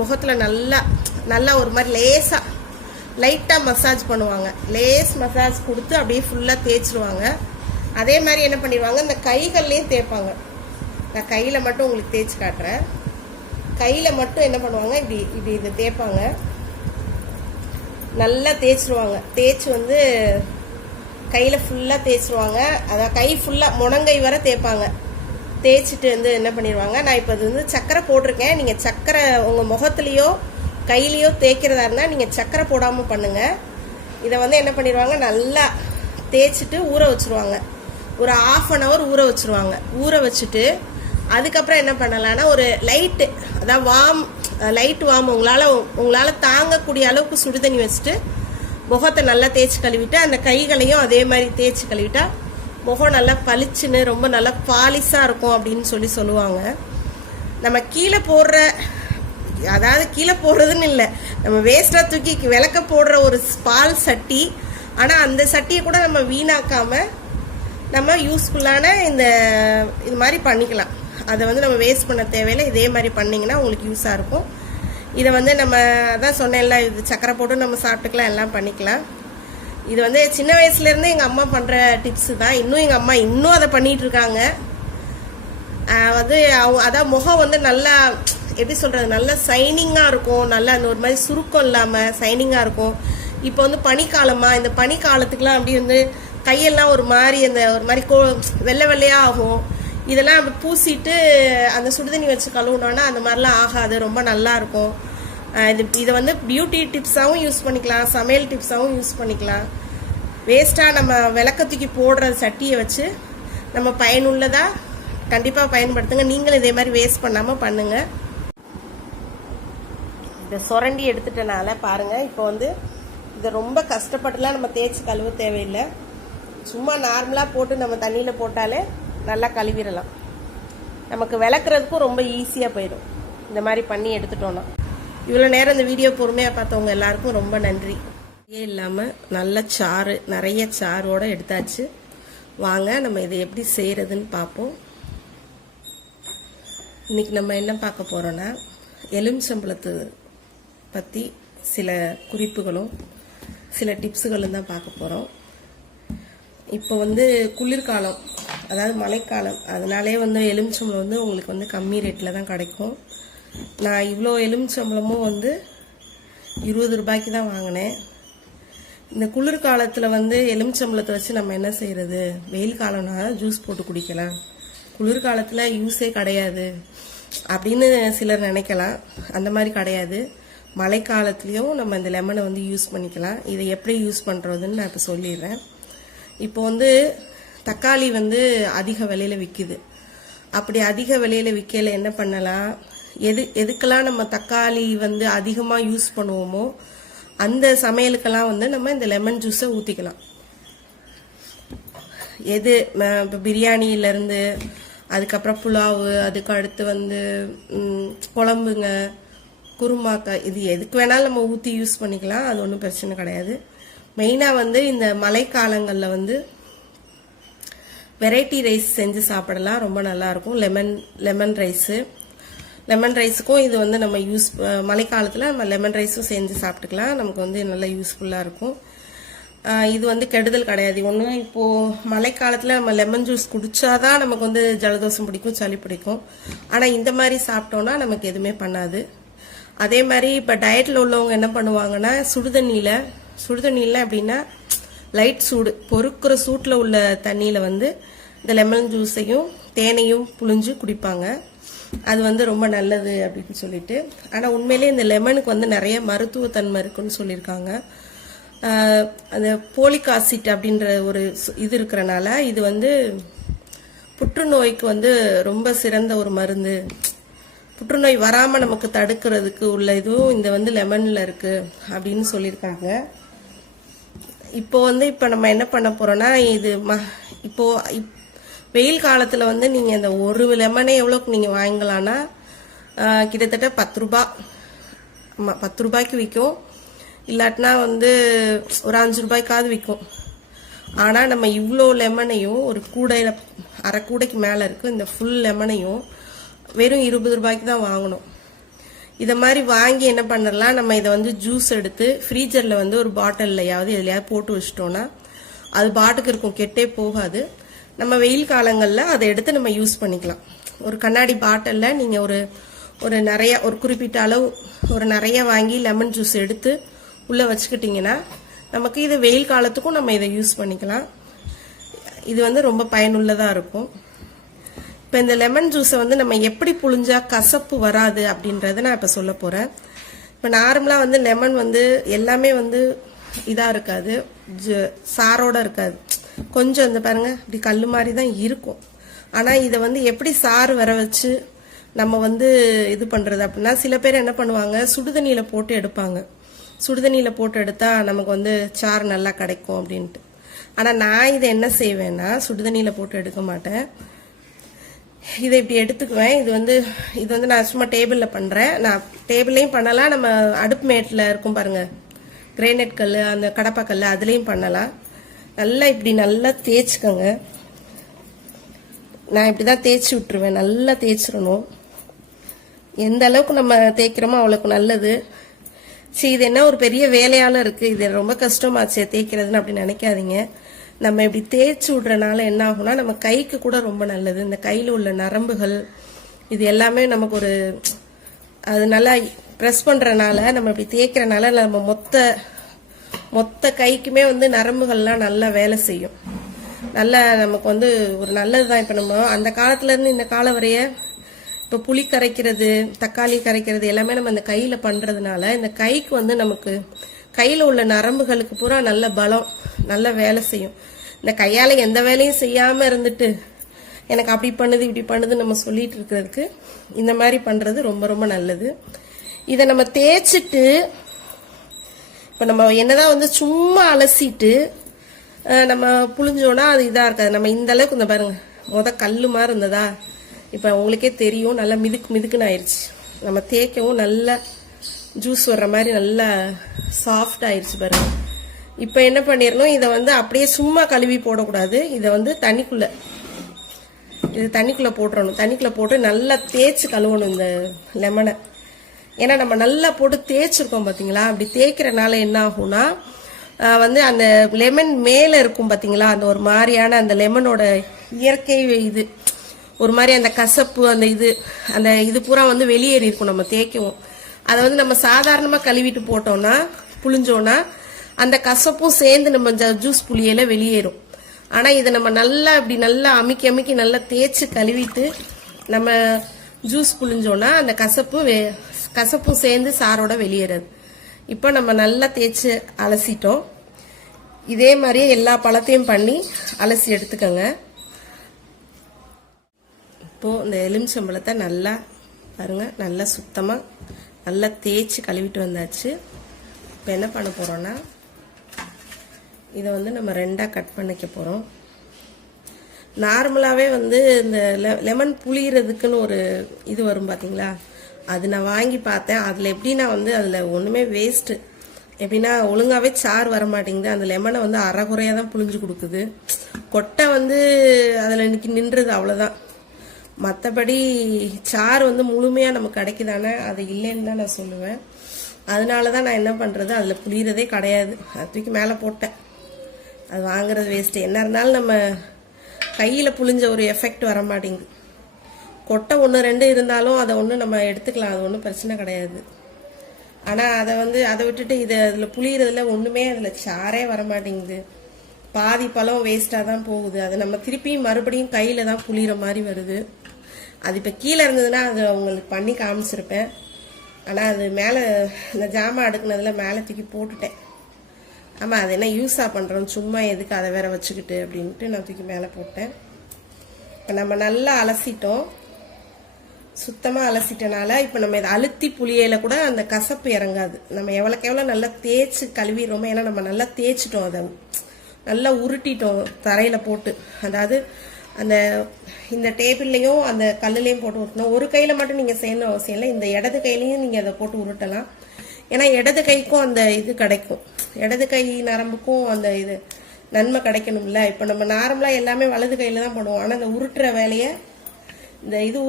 முகத்தில் நல்லா ஒரு மாதிரி லைட்டாக மசாஜ் பண்ணுவாங்க. லேஸ் மசாஜ் கொடுத்து அப்படியே ஃபுல்லாக தேய்ச்சிடுவாங்க. அதே மாதிரி என்ன பண்ணிடுவாங்க, இந்த கைகள்லேயும் தேய்ப்பாங்க. நான் கையில் மட்டும் உங்களுக்கு தேய்ச்சி காட்டுறேன். கையில் மட்டும் என்ன பண்ணுவாங்க, இப்படி இதை தேய்ப்பாங்க, நல்லா தேய்ச்சிடுவாங்க. தேய்ச்சி வந்து கையில் ஃபுல்லாக தேய்ச்சிடுவாங்க. அதான் கை ஃபுல்லாக முனங்கை வர தேய்ப்பாங்க. தேய்ச்சிட்டு வந்து என்ன பண்ணிடுவாங்க, நான் இப்போ அது வந்து சர்க்கரை போட்டிருக்கேன், நீங்கள் சர்க்கரை உங்கள் முகத்துலேயோ கையிலையோ தேய்க்கிறதா இருந்தால் நீங்கள் சர்க்கரை போடாமல் பண்ணுங்கள். இதை வந்து என்ன பண்ணிடுவாங்க, நல்லா தேய்ச்சிட்டு ஊற வச்சுருவாங்க. ஒரு 1/2 hour ஊற வச்சுருவாங்க. ஊற வச்சுட்டு அதுக்கப்புறம் என்ன பண்ணலான்னா ஒரு லைட்டு, அதாவது லைட் வார்ம் உங்களால் தாங்கக்கூடிய அளவுக்கு சுடுதண்ணி வச்சுட்டு முகத்தை நல்லா தேய்ச்சி கழுவிட்டு அந்த கைகளையும் அதே மாதிரி தேய்ச்சி கழுவிட்டா முகம் நல்லா பளிச்சுன்னு ரொம்ப நல்லா பாலிஷாக இருக்கும் அப்படின்னு சொல்லுவாங்க. நம்ம கீழே போடுற, அதாவது கீழே போடுறதுன்னு இல்லை, நம்ம வேஸ்ட்டாக தூக்கி விளக்க போடுற ஒரு பால் சட்டி, ஆனால் அந்த சட்டியை கூட நம்ம வீணாக்காமல் நம்ம யூஸ்ஃபுல்லான இது மாதிரி பண்ணிக்கலாம். அதை வந்து நம்ம வேஸ்ட் பண்ண தேவையில்லை. இதே மாதிரி பண்ணிங்கன்னா உங்களுக்கு யூஸாக இருக்கும். இதை வந்து நம்ம அதான் சொன்னேன்ல, இது சக்கரை போட்டு நம்ம சாப்பிட்டுக்கலாம், எல்லாம் பண்ணிக்கலாம். இது வந்து சின்ன வயசுலேருந்து எங்கள் அம்மா பண்ணுற டிப்ஸு தான். எங்கள் அம்மா இன்னும் அதை பண்ணிகிட்ருக்காங்க. வந்து அதான் முகம் வந்து நல்லா எப்படி சொல்கிறது, நல்லா சைனிங்காக இருக்கும், நல்லா அந்த ஒரு மாதிரி சுருக்கம் இல்லாமல் சைனிங்காக இருக்கும். இப்போ வந்து பனிக்காலமாக, இந்த பனிக்காலத்துக்குலாம் அப்படி வந்து கையெல்லாம் ஒரு மாதிரி ஒரு மாதிரி வெள்ளை வெள்ளையாக ஆகும். இதெல்லாம் அப்படி பூசிட்டு அந்த சுடுதண்ணி வச்சு கழுவுனோன்னா அந்த மாதிரிலாம் ஆகாது, ரொம்ப நல்லாயிருக்கும். இதை வந்து பியூட்டி டிப்ஸாகவும் யூஸ் பண்ணிக்கலாம், சமையல் டிப்ஸாகவும் யூஸ் பண்ணிக்கலாம். வேஸ்ட்டாக நம்ம விளக்கத்துக்கு போடுற சட்டியை வச்சு நம்ம பயனுள்ளதாக கண்டிப்பாக பயன்படுத்துங்க. நீங்களும் இதே மாதிரி வேஸ்ட் பண்ணாமல் பண்ணுங்கள். இதை சுரண்டி எடுத்துட்டனால பாருங்கள், இப்போ வந்து இதை ரொம்ப கஷ்டப்பட்டுலாம் நம்ம தேய்ச்சி கழுவ தேவையில்லை. சும்மா நார்மலாக போட்டு நம்ம தண்ணியில் போட்டாலே நல்லா கழுவிடலாம். நமக்கு விளக்குறதுக்கும் ரொம்ப ஈஸியாக போயிடும் இந்த மாதிரி பண்ணி எடுத்துட்டோன்னா. இவ்வளோ நேரம் இந்த வீடியோ பொறுமையாக பார்த்தவங்க எல்லாருக்கும் ரொம்ப நன்றி. இல்லாமல் நல்ல சாறு, நிறைய சாரோடு எடுத்தாச்சு. வாங்க நம்ம இதை எப்படி செய்கிறதுன்னு பார்ப்போம். இன்றைக்கி நம்ம என்ன பார்க்க போகிறோன்னா, எலுமிச்சம்பழத்தை பற்றி சில குறிப்புகளும் சில டிப்ஸுகளும் தான் பார்க்க போகிறோம். இப்போ வந்து குளிர்காலம், அதாவது மழைக்காலம், அதனாலே வந்து எலுமிச்சம்பழம் வந்து உங்களுக்கு வந்து கம்மி ரேட்டில் தான் கிடைக்கும். நான் இவ்வளோ எலுமிச்சம்பழமும் வந்து 20 ரூபாய்க்கு தான் வாங்கினேன். இந்த குளிர்காலத்தில் வந்து எலுமிச்சம்பழத்தை வச்சு நம்ம என்ன செய்கிறது, வெயில் காலம்னா ஜூஸ் போட்டு குடிக்கலாம், குளிர்காலத்தில் யூஸே கிடையாது அப்படின்னு சிலர் நினைக்கலாம். அந்த மாதிரி கிடையாது. மழைக்காலத்துலேயும் நம்ம இந்த லெமனை வந்து யூஸ் பண்ணிக்கலாம். இதை எப்படி யூஸ் பண்ணுறதுன்னு நான் இப்போ சொல்லிடுறேன். இப்போ வந்து தக்காளி வந்து அதிக விலையில் விற்கிது. அப்படி அதிக விலையில் விற்கல என்ன பண்ணலாம், எதுக்கெல்லாம் நம்ம தக்காளி வந்து அதிகமாக யூஸ் பண்ணுவோமோ அந்த சமையலுக்கெல்லாம் வந்து நம்ம இந்த லெமன் ஜூஸை ஊற்றிக்கலாம். எது இப்போ பிரியாணியிலேருந்து, அதுக்கப்புறம் புலாவு, அதுக்கு அடுத்து வந்து குழம்புங்க, குருமாக்காய், இது எதுக்கு வேணாலும் நம்ம ஊற்றி யூஸ் பண்ணிக்கலாம். அது ஒன்றும் பிரச்சனை கிடையாது. மெயினாக வந்து இந்த மழைக்காலங்களில் வந்து வெரைட்டி ரைஸ் செஞ்சு சாப்பிடலாம், ரொம்ப நல்லாயிருக்கும். லெமன் ரைஸுக்கும் இது வந்து நம்ம மழைக்காலத்தில் நம்ம லெமன் ரைஸும் செஞ்சு சாப்பிட்டுக்கலாம். நமக்கு வந்து நல்லா யூஸ்ஃபுல்லாக இருக்கும். இது வந்து கெடுதல் கிடையாது. ஒன்று, இப்போது மழைக்காலத்தில் நம்ம லெமன் ஜூஸ் குடித்தாதான் நமக்கு வந்து ஜலதோஷம் பிடிக்கும், சளி பிடிக்கும். ஆனால் இந்த மாதிரி சாப்பிட்டோன்னா நமக்கு எதுவுமே பண்ணாது. அதே மாதிரி இப்போ டயட்டில் உள்ளவங்க என்ன பண்ணுவாங்கன்னா, சுடுதண்ணியில் அப்படின்னா லைட் சூடு, பொறுக்கிற சூட்டில் உள்ள தண்ணியில் வந்து இந்த லெமன் ஜூஸையும் தேனையும் புழிஞ்சு குடிப்பாங்க. அது வந்து ரொம்ப நல்லது அப்படின்னு சொல்லிட்டு. ஆனால் உண்மையிலே இந்த லெமனுக்கு வந்து நிறைய மருத்துவத்தன்மை இருக்குன்னு சொல்லியிருக்காங்க. அந்த போலிக் ஆசிட் அப்படின்ற ஒரு இது இருக்கிறனால இது வந்து புற்றுநோய்க்கு வந்து ரொம்ப சிறந்த ஒரு மருந்து. புற்றுநோய் வராமல் நமக்கு தடுக்கிறதுக்கு உள்ள இதுவும் இந்த வந்து லெமனில் இருக்குது அப்படின்னு சொல்லியிருக்காங்க. இப்போ நம்ம என்ன பண்ண போகிறோன்னா, இது வெயில் காலத்தில் வந்து நீங்கள் இந்த ஒரு லெமனே எவ்வளோக்கு நீங்கள் வாங்கலான்னா கிட்டத்தட்ட 10 ரூபா, ஆமாம் 10 ரூபாய்க்கு விற்கும். இல்லாட்டினா வந்து ஒரு 5 ரூபாய்க்காவது விற்கும். ஆனால் நம்ம இவ்வளோ லெமனையும் ஒரு கூடையில், அரை கூடைக்கு மேலே இருக்குது, இந்த ஃபுல் லெமனையும் வெறும் 20 ரூபாய்க்கு தான் வாங்கணும். இதை மாதிரி வாங்கி என்ன பண்ணலாம், நம்ம இதை வந்து ஜூஸ் எடுத்து ஃப்ரீஜரில் வந்து ஒரு பாட்டில்லையாவது எதுலையாவது போட்டு வச்சிட்டோன்னா அது பாட்டுக்கு இருக்கும், கெட்டே போகாது. நம்ம வெயில் காலங்களில் அதை எடுத்து நம்ம யூஸ் பண்ணிக்கலாம். ஒரு கண்ணாடி பாட்டிலில் நீங்கள் ஒரு குறிப்பிட்ட அளவு நிறைய வாங்கி லெமன் ஜூஸ் எடுத்து உள்ளே வச்சுக்கிட்டிங்கன்னா நமக்கு இது வெயில் காலத்துக்கும் நம்ம இதை யூஸ் பண்ணிக்கலாம். இது வந்து ரொம்ப பயனுள்ளதாக இருக்கும். இப்போ இந்த லெமன் ஜூஸை வந்து நம்ம எப்படி புழிஞ்சா கசப்பு வராது அப்படின்றத நான் இப்போ சொல்ல போகிறேன். இப்போ நார்மலாக வந்து லெமன் வந்து எல்லாமே வந்து இதாக இருக்காது, சாரோடு இருக்காது. கொஞ்சம் இந்த பாருங்க இப்படி கல் மாதிரி தான் இருக்கும். ஆனால் இதை வந்து எப்படி சாறு வர வச்சு நம்ம வந்து இது பண்ணுறது அப்படின்னா, சில பேர் என்ன பண்ணுவாங்க, சுடுதண்ணியில் போட்டு எடுப்பாங்க. சுடுதண்ணியில் போட்டு எடுத்தால் நமக்கு வந்து சாறு நல்லா கிடைக்கும் அப்படின்ட்டு. ஆனால் நான் இதை என்ன செய்வேன்னா, சுடுதண்ணியில் போட்டு எடுக்க மாட்டேன். இதை இப்படி எடுத்துக்குவேன். இது வந்து நான் சும்மா டேபிளில் பண்ணுறேன். நான் டேபிள்லையும் பண்ணலாம், நம்ம அடுப்பு மேட்டில் இருக்கும் பாருங்கள், கிரேனைட் கல், அந்த கடப்பா கல், அதுலேயும் பண்ணலாம். நல்லா தேய்ச்சிக்கோங்க. நான் இப்படி தான் தேய்ச்சி விட்டுருவேன். நல்லா தேய்ச்சிடணும். எந்த அளவுக்கு நம்ம தேய்க்கிறோமோ அவ்வளோக்கு நல்லது. சரி, இது என்ன ஒரு பெரிய வேலையால இருக்குது, இது ரொம்ப கஷ்டமாச்சு தேய்க்கிறதுன்னு அப்படி நினைக்காதீங்க. நம்ம இப்படி தேய்ச்சி விட்றனால என்ன ஆகும்னா, நம்ம கைக்கு கூட ரொம்ப நல்லது. இந்த கையில் உள்ள நரம்புகள் இது எல்லாமே நமக்கு அது நல்லா ப்ரெஸ் பண்ணுறனால, நம்ம இப்படி தேய்க்கிறனால நம்ம மொத்த கைக்குமே வந்து நரம்புகள்லாம் நல்லா வேலை செய்யும். நல்லா நமக்கு வந்து ஒரு நல்லது தான். இப்போ நம்ம அந்த காலத்துலேருந்து இந்த காலம் வரைய இப்போ புளி கரைக்கிறது, தக்காளி கரைக்கிறது எல்லாமே நம்ம இந்த கையில் பண்ணுறதுனால இந்த கைக்கு வந்து நமக்கு கையில் உள்ள நரம்புகளுக்கு பூரா நல்ல பலம், நல்ல வேலை செய்யும். இந்த கையால் எந்த வேலையும் செய்யாமல் இருந்துட்டு எனக்கு அப்படி பண்ணுது இப்படி பண்ணுது நம்ம சொல்லிட்டு இருக்கிறதுக்கு இந்த மாதிரி பண்ணுறது ரொம்ப ரொம்ப நல்லது. இதை நம்ம தேய்ச்சிட்டு இப்போ நம்ம என்னதான் வந்து சும்மா அலசிட்டு நம்ம புழிஞ்சோன்னா அது இதாக இருக்காது. நம்ம இந்த அளவுக்கு இந்த பாருங்க, கல் மாதிரி இருந்ததா, இப்போ உங்களுக்கே தெரியும், நல்லா மிதுக்குன்னு ஆயிடுச்சு. நம்ம தேய்க்கவும் நல்லா ஜூஸ் வர்ற மாதிரி நல்லா சாஃப்ட் ஆயிடுச்சு பாருங்க. இப்போ என்ன பண்ணிடணும், இதை வந்து அப்படியே சும்மா கழுவி போடக்கூடாது. இதை வந்து தண்ணிக்குள்ளே போட்டுறணும். தண்ணிக்குள்ளே போட்டு நல்லா தேய்ச்சி கழுவணும் இந்த லெமனை. ஏன்னா நம்ம நல்லா போட்டு தேய்ச்சிருக்கோம் பார்த்தீங்களா, அப்படி தேய்க்கிறனால என்ன ஆகும்னா வந்து அந்த லெமன் மேலே இருக்கும் பார்த்தீங்களா, அந்த ஒரு மாதிரியான அந்த லெமனோட இயற்கை இது ஒரு மாதிரி அந்த கசப்பு அந்த இது பூரா வந்து வெளியேறி இருக்கும். நம்ம தேய்க்கவும் அதை வந்து நம்ம சாதாரணமாக கழுவிட்டு போட்டோம்னா புளிஞ்சோன்னா அந்த கசப்பும் சேர்ந்து நம்ம ஜூஸ் புளியில வெளியேறும். ஆனால் இதை நம்ம நல்லா இப்படி நல்லா அமுக்கி அமுக்கி நல்லா தேய்ச்சி கழுவிட்டு நம்ம ஜூஸ் புளிஞ்சோன்னா அந்த கசப்பும் சேர்ந்து சாரோட வெளியேறாது. இப்போ நம்ம நல்லா தேய்ச்சி அலசிட்டோம். இதே மாதிரியே எல்லா பழத்தையும் பண்ணி அலசி எடுத்துக்கோங்க. இப்போது இந்த எலுமிச்சம்பழத்தை நல்லா பாருங்க, நல்லா சுத்தமாக நல்லா தேய்ச்சி கழுவிட்டு வந்தாச்சு. இப்போ என்ன பண்ண போகிறோன்னா இதை வந்து நம்ம ரெண்டாக கட் பண்ணிக்க போகிறோம். நார்மலாகவே வந்து இந்த லெமன் புளியறதுக்குன்னு ஒரு இது வரும் பார்த்தீங்களா, அது நான் வாங்கி பார்த்தேன். அதில் எப்படின்னா வந்து அதில் ஒன்றுமே வேஸ்ட்டு, எப்படின்னா ஒழுங்காகவே சாறு வர மாட்டேங்குது. அந்த லெமனை வந்து அரைகுறையாக தான் புளிஞ்சு கொடுக்குது. கொட்டை வந்து அதில் இன்னைக்கு நின்றுது, அவ்வளோதான். மற்றபடி சாறு வந்து முழுமையாக நமக்கு கிடைக்குதானே, அது இல்லைன்னு தான் நான் சொல்லுவேன். அதனால தான் நான் என்ன பண்ணுறது, அதில் புளியறதே கிடையாது. அது தூக்கி மேலே போட்டேன். அது வாங்குறது வேஸ்ட்டு. என்ன இருந்தாலும் நம்ம கையில் புளிஞ்ச ஒரு எஃபெக்ட் வர மாட்டேங்குது. கொட்டை 1-2 இருந்தாலும் அதை ஒன்று நம்ம எடுத்துக்கலாம், அது ஒன்றும் பிரச்சனை கிடையாது. ஆனால் அதை விட்டுட்டு அதில் புளியறதுல ஒன்றுமே அதில் சாரே வர மாட்டேங்குது. பாதி பழம் வேஸ்ட்டாக தான் போகுது. அதை நம்ம திருப்பியும் மறுபடியும் கையில் தான் புளிகிற மாதிரி வருது. அது இப்போ கீழே இருந்ததுன்னா அது அவங்களுக்கு பண்ணி காமிச்சிருப்பேன். ஆனால் அது மேலே இந்த ஜாமான் அடுக்குனதில் மேலே தூக்கி போட்டுட்டேன். ஆமாம், அது என்ன யூஸாக பண்ணுறோம், சும்மா எதுக்கு அதை வேற வச்சுக்கிட்டு அப்படின்ட்டு நான் தூக்கி மேலே போட்டேன். இப்போ நம்ம நல்லா அலசிட்டோம், சுத்தமாக அலசிட்டனால இப்போ நம்ம இதை அழுத்தி புளியையில கூட அந்த கசப்பு இறங்காது. நம்ம எவ்வளோக்கு எவ்வளோ நல்லா தேய்ச்சி கழுவிடுறோமோ, ஏன்னா நம்ம நல்லா தேய்ச்சிட்டோம், அதை நல்லா உருட்டிட்டோம் தரையில் போட்டு. அதாவது இந்த டேபிள்லையும் அந்த கல்லுலையும் போட்டு உருட்டணும். ஒரு கையில் மட்டும் நீங்கள் செய்யணும் அவசியம் இல்லை, இந்த இடது கையிலையும் நீங்கள் அதை போட்டு உருட்டலாம். ஏன்னா இடது கைக்கும் அந்த இது கிடைக்கும், இடது கை நரம்புக்கும் அந்த இது நன்மை கிடைக்கணும்ல. இப்போ நம்ம நார்மலாக எல்லாமே வலது கையில் தான் பண்ணுவோம். ஆனால் இந்த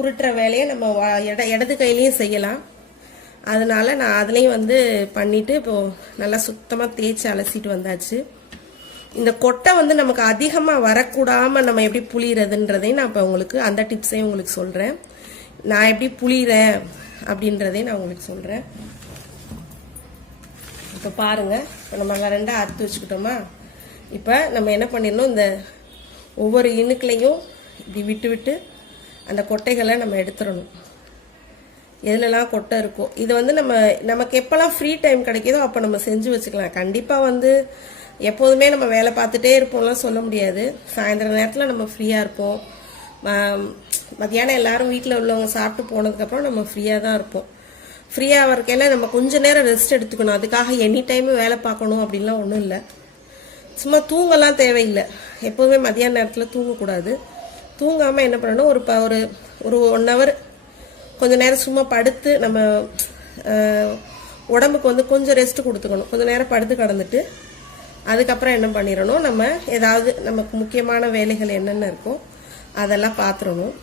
உருட்டுற வேலையை நம்ம இடது கையிலையும் செய்யலாம். அதனால நான் அதுலேயும் வந்து பண்ணிட்டு இப்போது நல்லா சுத்தமாக தேய்ச்சி அலசிட்டு வந்தாச்சு. இந்த கொட்டை வந்து நமக்கு அதிகமாக வரக்கூடாமல் நம்ம எப்படி புளியறதுன்றதையும் நான் இப்போ உங்களுக்கு அந்த டிப்ஸையும் உங்களுக்கு சொல்கிறேன். நான் எப்படி புளியறேன் அப்படின்றதையும் நான் உங்களுக்கு சொல்கிறேன். இப்போ பாருங்கள், இப்போ நம்ம ரெண்டாக அறுத்து வச்சுக்கிட்டோமா. இப்போ நம்ம என்ன பண்ணிடணும், இந்த ஒவ்வொரு இணுக்குலையும் இப்படி விட்டு விட்டு அந்த கொட்டைகளை நம்ம எடுத்துடணும். எதுலலாம் கொட்டை இருக்கோ இதை வந்து நமக்கு எப்போல்லாம் ஃப்ரீ டைம் கிடைக்கிதோ அப்போ நம்ம செஞ்சு வச்சுக்கலாம். கண்டிப்பாக வந்து எப்போதுமே நம்ம வேலை பார்த்துட்டே இருப்போம்லாம் சொல்ல முடியாது. சாயந்தர நேரத்தில் நம்ம ஃப்ரீயாக இருப்போம். மத்தியானம் எல்லாரும் வீட்டில் உள்ளவங்க சாப்பிட்டு போனதுக்கப்புறம் நம்ம ஃப்ரீயாக தான் இருப்போம். ஃப்ரீயாக இருக்கையில் நம்ம கொஞ்சம் நேரம் ரெஸ்ட் எடுத்துக்கணும். அதுக்காக எனி டைமு வேலை பார்க்கணும் அப்படின்லாம் ஒன்றும் இல்லை. சும்மா தூங்கலாம் தேவையில்லை. எப்போதுமே மத்தியான நேரத்தில் தூங்கக்கூடாது. தூங்காமல் என்ன பண்ணணும், ஒரு 1 ஹவர் கொஞ்சம் நேரம் சும்மா படுத்து நம்ம உடம்புக்கு வந்து கொஞ்சம் ரெஸ்ட் கொடுத்துக்கணும். கொஞ்சம் நேரம் படுத்து கிடந்துட்டு அதுக்கப்புறம் என்ன பண்ணிடணும், நம்ம ஏதாவது நமக்கு முக்கியமான வேலைகள் என்னென்ன இருக்கோ அதெல்லாம் பார்த்துடணும்.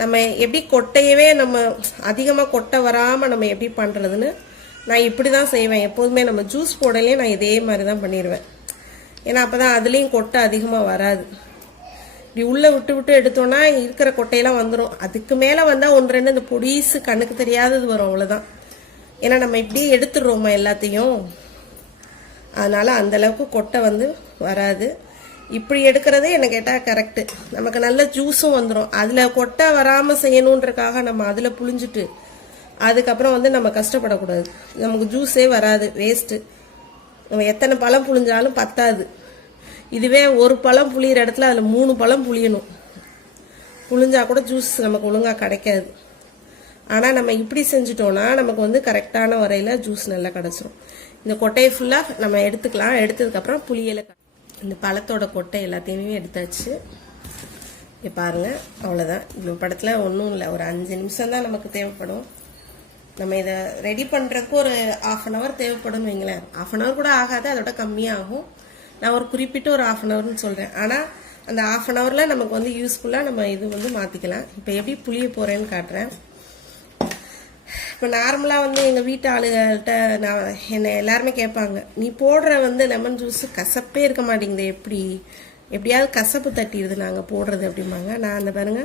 நம்ம எப்படி கொட்டையவே நம்ம அதிகமாக கொட்டை வராமல் நம்ம எப்படி பண்ணுறதுன்னு நான் இப்படி தான் செய்வேன். எப்போதுமே நம்ம ஜூஸ் போடலையே நான் இதே மாதிரி தான் பண்ணிடுவேன். ஏன்னா அப்போ தான் அதுலேயும் கொட்டை அதிகமாக வராது. இப்படி உள்ளே விட்டு விட்டு எடுத்தோன்னா இருக்கிற கொட்டையெல்லாம் வந்துடும். அதுக்கு மேலே வந்தால் 1-2 இந்த பொடிசு கண்ணுக்கு தெரியாதது வரும், அவ்வளோதான். ஏன்னா நம்ம இப்படியே எடுத்துடுறோமா எல்லாத்தையும், அதனால் அந்தளவுக்கு கொட்டை வந்து வராது. இப்படி எடுக்கிறதே என்ன கேட்டால் கரெக்டு. நமக்கு நல்ல ஜூஸும் வந்துடும். அதில் கொட்டை வராமல் செய்யணுன்றக்காக நம்ம அதில் புளிஞ்சிட்டு அதுக்கப்புறம் வந்து நம்ம கஷ்டப்படக்கூடாது. நமக்கு ஜூஸே வராது, வேஸ்ட்டு. நம்ம எத்தனை பழம் புளிஞ்சாலும் பத்தாது. இதுவே ஒரு பழம் புளியிற இடத்துல அதில் 3 பழம் புளியணும். புளிஞ்சா கூட ஜூஸ் நமக்கு ஒழுங்காக கிடைக்காது. ஆனால் நம்ம இப்படி செஞ்சிட்டோன்னா நமக்கு வந்து கரெக்டான வரையில் ஜூஸ் நல்லா கிடச்சிரும். இந்த கொட்டையை ஃபுல்லாக நம்ம எடுத்துக்கலாம். எடுத்ததுக்கப்புறம் புளியலை இந்த பழத்தோட கொட்டை எல்லாத்தையுமே எடுத்தாச்சு. இங்கே பாருங்கள், அவ்வளோதான். இந்த படத்தில் ஒன்றும் இல்லை, ஒரு 5 நிமிஷம் தான் நமக்கு தேவைப்படும். நம்ம இதை ரெடி பண்ணுறதுக்கு ஒரு 1/2 அன் ஹவர் தேவைப்படும் வைங்களேன். 1/2 அன் ஹவர் கூட ஆகாது, அதோட கம்மியாகும். நான் ஒரு குறிப்பிட்ட ஒரு 1/2 அன் ஹவர்னு சொல்கிறேன். ஆனால் அந்த 1/2 அன் ஹவரில் நமக்கு வந்து யூஸ்ஃபுல்லாக நம்ம இது வந்து மாற்றிக்கலாம். இப்போ எப்படி புளிய போகிறேன்னு காட்டுறேன். இப்போ நார்மலாக வந்து எங்கள் வீட்டு ஆளுகள்கிட்ட என்னை எல்லாருமே கேட்பாங்க, நீ போடுற வந்து லெமன் ஜூஸ் கசப்பே இருக்க மாட்டேங்குது, எப்படியாவது கசப்பு தட்டிடுது நாங்கள் போடுறது அப்படிம்பாங்க. நான் அந்த பாருங்க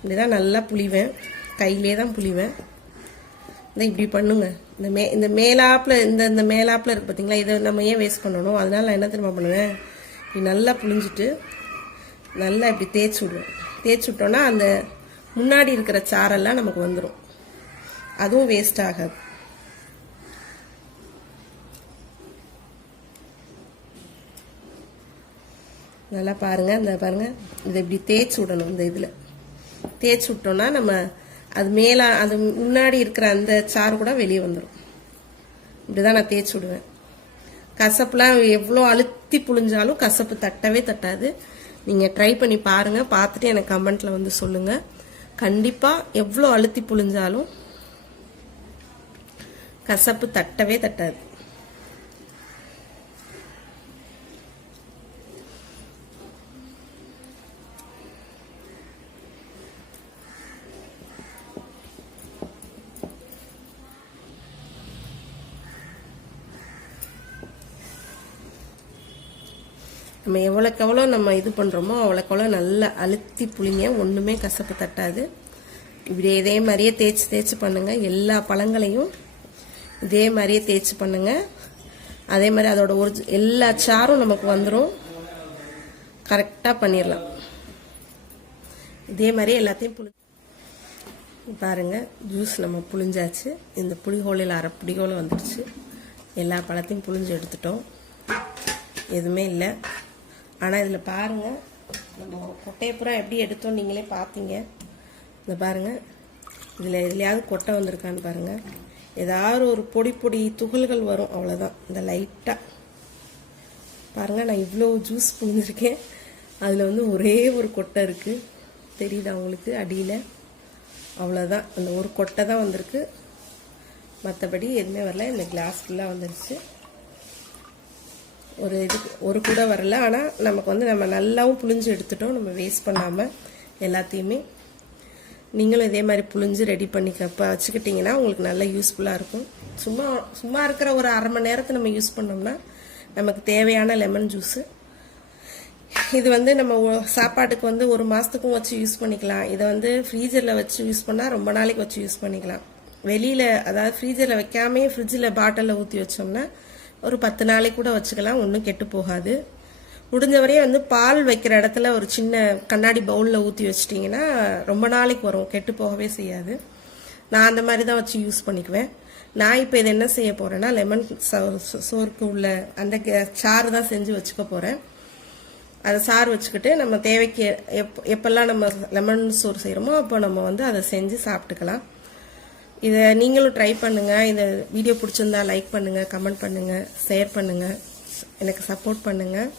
இப்படிதான் நல்லா புளிவேன், கையிலே தான் புளிவேன். இப்படி பண்ணுங்க. இந்த மேலாப்பில் இந்த மேலாப்பில் இருக்கு பார்த்தீங்களா, இதை நம்ம ஏன் வேஸ்ட் பண்ணணும்? அதனால நான் என்ன திரும்ப பண்ணுவேன், இப்படி நல்லா புளிஞ்சிட்டு நல்லா இப்படி தேய்ச்சி விடுவேன். தேய்ச்சி விட்டோன்னா அந்த முன்னாடி இருக்கிற சாரெல்லாம் நமக்கு வந்துடும், அதுவும் வேஸ்ட் ஆகாது. நல்லா பாருங்க, இந்த பாருங்க இதை இப்படி தேய்ச்சி விடணும். இந்த இதில் தேய்ச்சி விட்டோம்னா நம்ம அது மேலே அது முன்னாடி இருக்கிற அந்த சாறு கூட வெளியே வந்துடும். இப்படிதான் நான் தேய்ச்சி விடுவேன். கசப்புலாம் எவ்வளோ அழுத்தி புழிஞ்சாலும் கசப்பு தட்டவே தட்டாது. நீங்கள் ட்ரை பண்ணி பாருங்க, பார்த்துட்டு எனக்கு கமெண்ட்ல வந்து சொல்லுங்க. கண்டிப்பாக எவ்வளோ அழுத்தி புழிஞ்சாலும் கசப்பு தட்டவே தட்டாது. நம்ம எவ்வளோக்கு எவ்வளோ நம்ம இது பண்ணுறோமோ அவ்வளோக்கு எவ்வளோ நல்லா அழுத்தி புளிங்க, ஒன்றுமே கசப்பு தட்டாது. இப்படி இதே மாதிரியே தேய்ச்சி பண்ணுங்க. எல்லா பழங்களையும் இதே மாதிரியே தேய்ச்சி பண்ணுங்க. அதே மாதிரி அதோட எல்லா சாரும் நமக்கு வந்துடும். கரெக்டாக பண்ணிடலாம். இதே மாதிரி எல்லாத்தையும் பாருங்க, ஜூஸ் நம்ம புளிஞ்சாச்சு. இந்த புளிகோலையில் அரை புளிகோலை வந்துடுச்சு. எல்லா பழத்தையும் புளிஞ்சு எடுத்துட்டோம், எதுவுமே இல்லை. ஆனால் இதில் பாருங்கள், நம்ம கொட்டையப்புறம் எப்படி எடுத்தோம் நீங்களே பார்த்தீங்க. இந்த பாருங்கள், இதில் எதுலையாவது கொட்டை வந்திருக்கான்னு பாருங்கள். ஏதாவது ஒரு பொடி துகள்கள் வரும், அவ்வளோதான். இந்த லைட்டாக பாருங்கள், நான் இவ்வளோ ஜூஸ் புழிஞ்சிருக்கேன், அதில் வந்து ஒரே ஒரு கொட்டை இருக்குது, தெரியுதா உங்களுக்கு அடியில்? அவ்வளோதான், அந்த ஒரு கொட்டை தான் வந்திருக்கு, மற்றபடி எதுவுமே வரல. இந்த கிளாஸ் ஃபுல்லாக வந்துருச்சு. ஒரு கூட வரல. ஆனால் நமக்கு வந்து நம்ம நல்லாவும் புளிஞ்சு எடுத்துட்டோம், நம்ம வேஸ்ட் பண்ணாமல் எல்லாத்தையுமே. நீங்களும் இதே மாதிரி புளிஞ்சு ரெடி பண்ணி வச்சுக்கிட்டிங்கன்னா உங்களுக்கு நல்லா யூஸ்ஃபுல்லாக இருக்கும். சும்மா இருக்கிற ஒரு அரை மணி நேரத்தை நம்ம யூஸ் பண்ணோம்னா நமக்கு தேவையான லெமன் ஜூஸு. இது வந்து நம்ம சாப்பாட்டுக்கு வந்து ஒரு மாதத்துக்கும் வச்சு யூஸ் பண்ணிக்கலாம். இதை வந்து ஃப்ரீசரில் வச்சு யூஸ் பண்ணால் ரொம்ப நாளைக்கு வச்சு யூஸ் பண்ணிக்கலாம். வெளியில் அதாவது ஃப்ரீசரில் வைக்காமே ஃப்ரிட்ஜில் பாட்டிலில் ஊற்றி வச்சோம்னா ஒரு 10 நாளைக்கு கூட வச்சுக்கலாம், ஒன்றும் கெட்டு போகாது. முடிஞ்ச வரையும் வந்து பால் வைக்கிற இடத்துல ஒரு சின்ன கண்ணாடி பவுலில் ஊற்றி வச்சிட்டிங்கன்னா ரொம்ப நாளைக்கு வரும், கெட்டு போகவே செய்யாது. நான் அந்த மாதிரி தான் வச்சு யூஸ் பண்ணிக்குவேன். நான் இப்போ இதை என்ன செய்ய போகிறேன்னா, லெமன் சோறுக்கு உள்ள அந்த சாறு தான் செஞ்சு வச்சுக்க போகிறேன். அதை சாறு வச்சுக்கிட்டு நம்ம தேவைக்கு எப்பெல்லாம் நம்ம லெமன் சோறு செய்கிறோமோ அப்போ நம்ம வந்து அதை செஞ்சு சாப்பிட்டுக்கலாம். இதை நீங்களும் ட்ரை பண்ணுங்கள். இந்த வீடியோ பிடிச்சிருந்தா லைக் பண்ணுங்கள், கமெண்ட் பண்ணுங்கள், ஷேர் பண்ணுங்கள், எனக்கு சப்போர்ட் பண்ணுங்கள்.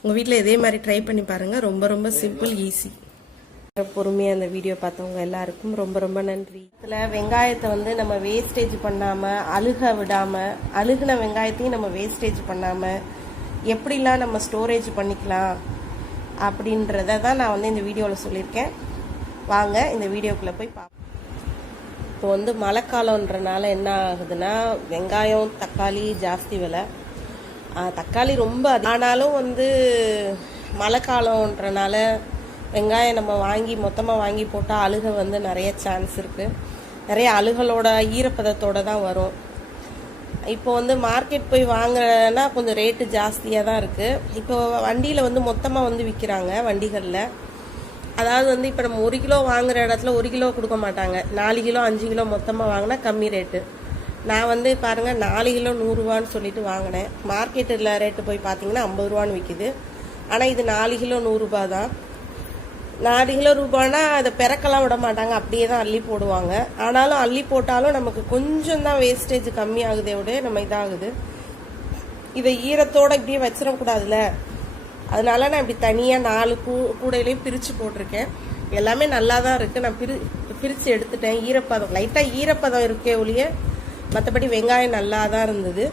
உங்கள் வீட்டில் இதே மாதிரி ட்ரை பண்ணி பாருங்கள். ரொம்ப ரொம்ப சிம்பிள், ஈஸி. பொறுமையாக அந்த வீடியோ பார்த்தவங்க எல்லாருக்கும் ரொம்ப ரொம்ப நன்றி. இதில் வெங்காயத்தை வந்து நம்ம வேஸ்டேஜ் பண்ணாமல், அழுக விடாமல், அழுகுன வெங்காயத்தையும் நம்ம வேஸ்டேஜ் பண்ணாமல் எப்படிலாம் நம்ம ஸ்டோரேஜ் பண்ணிக்கலாம் அப்படின்றத தான் நான் வந்து இந்த வீடியோவில் சொல்லியிருக்கேன். வாங்க இந்த வீடியோக்குள்ளே போய் பார்ப்போம். இப்போ வந்து மழைக்காலன்றனால என்ன ஆகுதுன்னா, வெங்காயம் தக்காளி ஜாஸ்தி விலை. தக்காளி ரொம்ப ஆனாலும் வந்து மழைக்காலன்றனால வெங்காயம் நம்ம மொத்தமாக வாங்கி போட்டால் அழுக வந்து நிறைய சான்ஸ் இருக்குது. நிறைய அழுகலோட ஈரப்பதத்தோடு தான் வரும். இப்போ வந்து மார்க்கெட் போய் வாங்குறதுனா கொஞ்சம் ரேட்டு ஜாஸ்தியாக தான் இருக்குது. இப்போ வண்டியில் வந்து மொத்தமாக வந்து விற்கிறாங்க வண்டிகளில். அதாவது வந்து இப்போ நம்ம 1 கிலோ வாங்குற இடத்துல 1 கிலோ கொடுக்க மாட்டாங்க, 4 கிலோ 5 கிலோ மொத்தமாக வாங்கினா கம்மி ரேட்டு. நான் வந்து பாருங்கள் 4 கிலோ 100 ரூபான்னு சொல்லிட்டு வாங்கினேன். மார்க்கெட்டில் ரேட்டு போய் பார்த்தீங்கன்னா 50 ரூபான்னு விற்கிது. ஆனால் இது 4 கிலோ 100 ரூபா தான். 4 கிலோ ரூபானா அதை பிறக்கலாம் விட மாட்டாங்க, அப்படியே தான் அள்ளி போடுவாங்க. ஆனாலும் அள்ளி போட்டாலும் நமக்கு கொஞ்சம் தான் வேஸ்டேஜ் கம்மி ஆகுதே விட நம்ம இதாகுது. இதை ஈரத்தோடு இப்படியே வச்சிடக்கூடாதுல்ல, அதனால நான் இப்படி தனியாக 4 கூடையிலையும் பிரித்து போட்டிருக்கேன். எல்லாமே நல்லா தான் இருக்குது. நான் பிரித்து எடுத்துட்டேன். ஈரப்பதம் லைட்டாக ஈரப்பதம் இருக்கே ஒழிய மற்றபடி வெங்காயம் நல்லா தான் இருந்தது,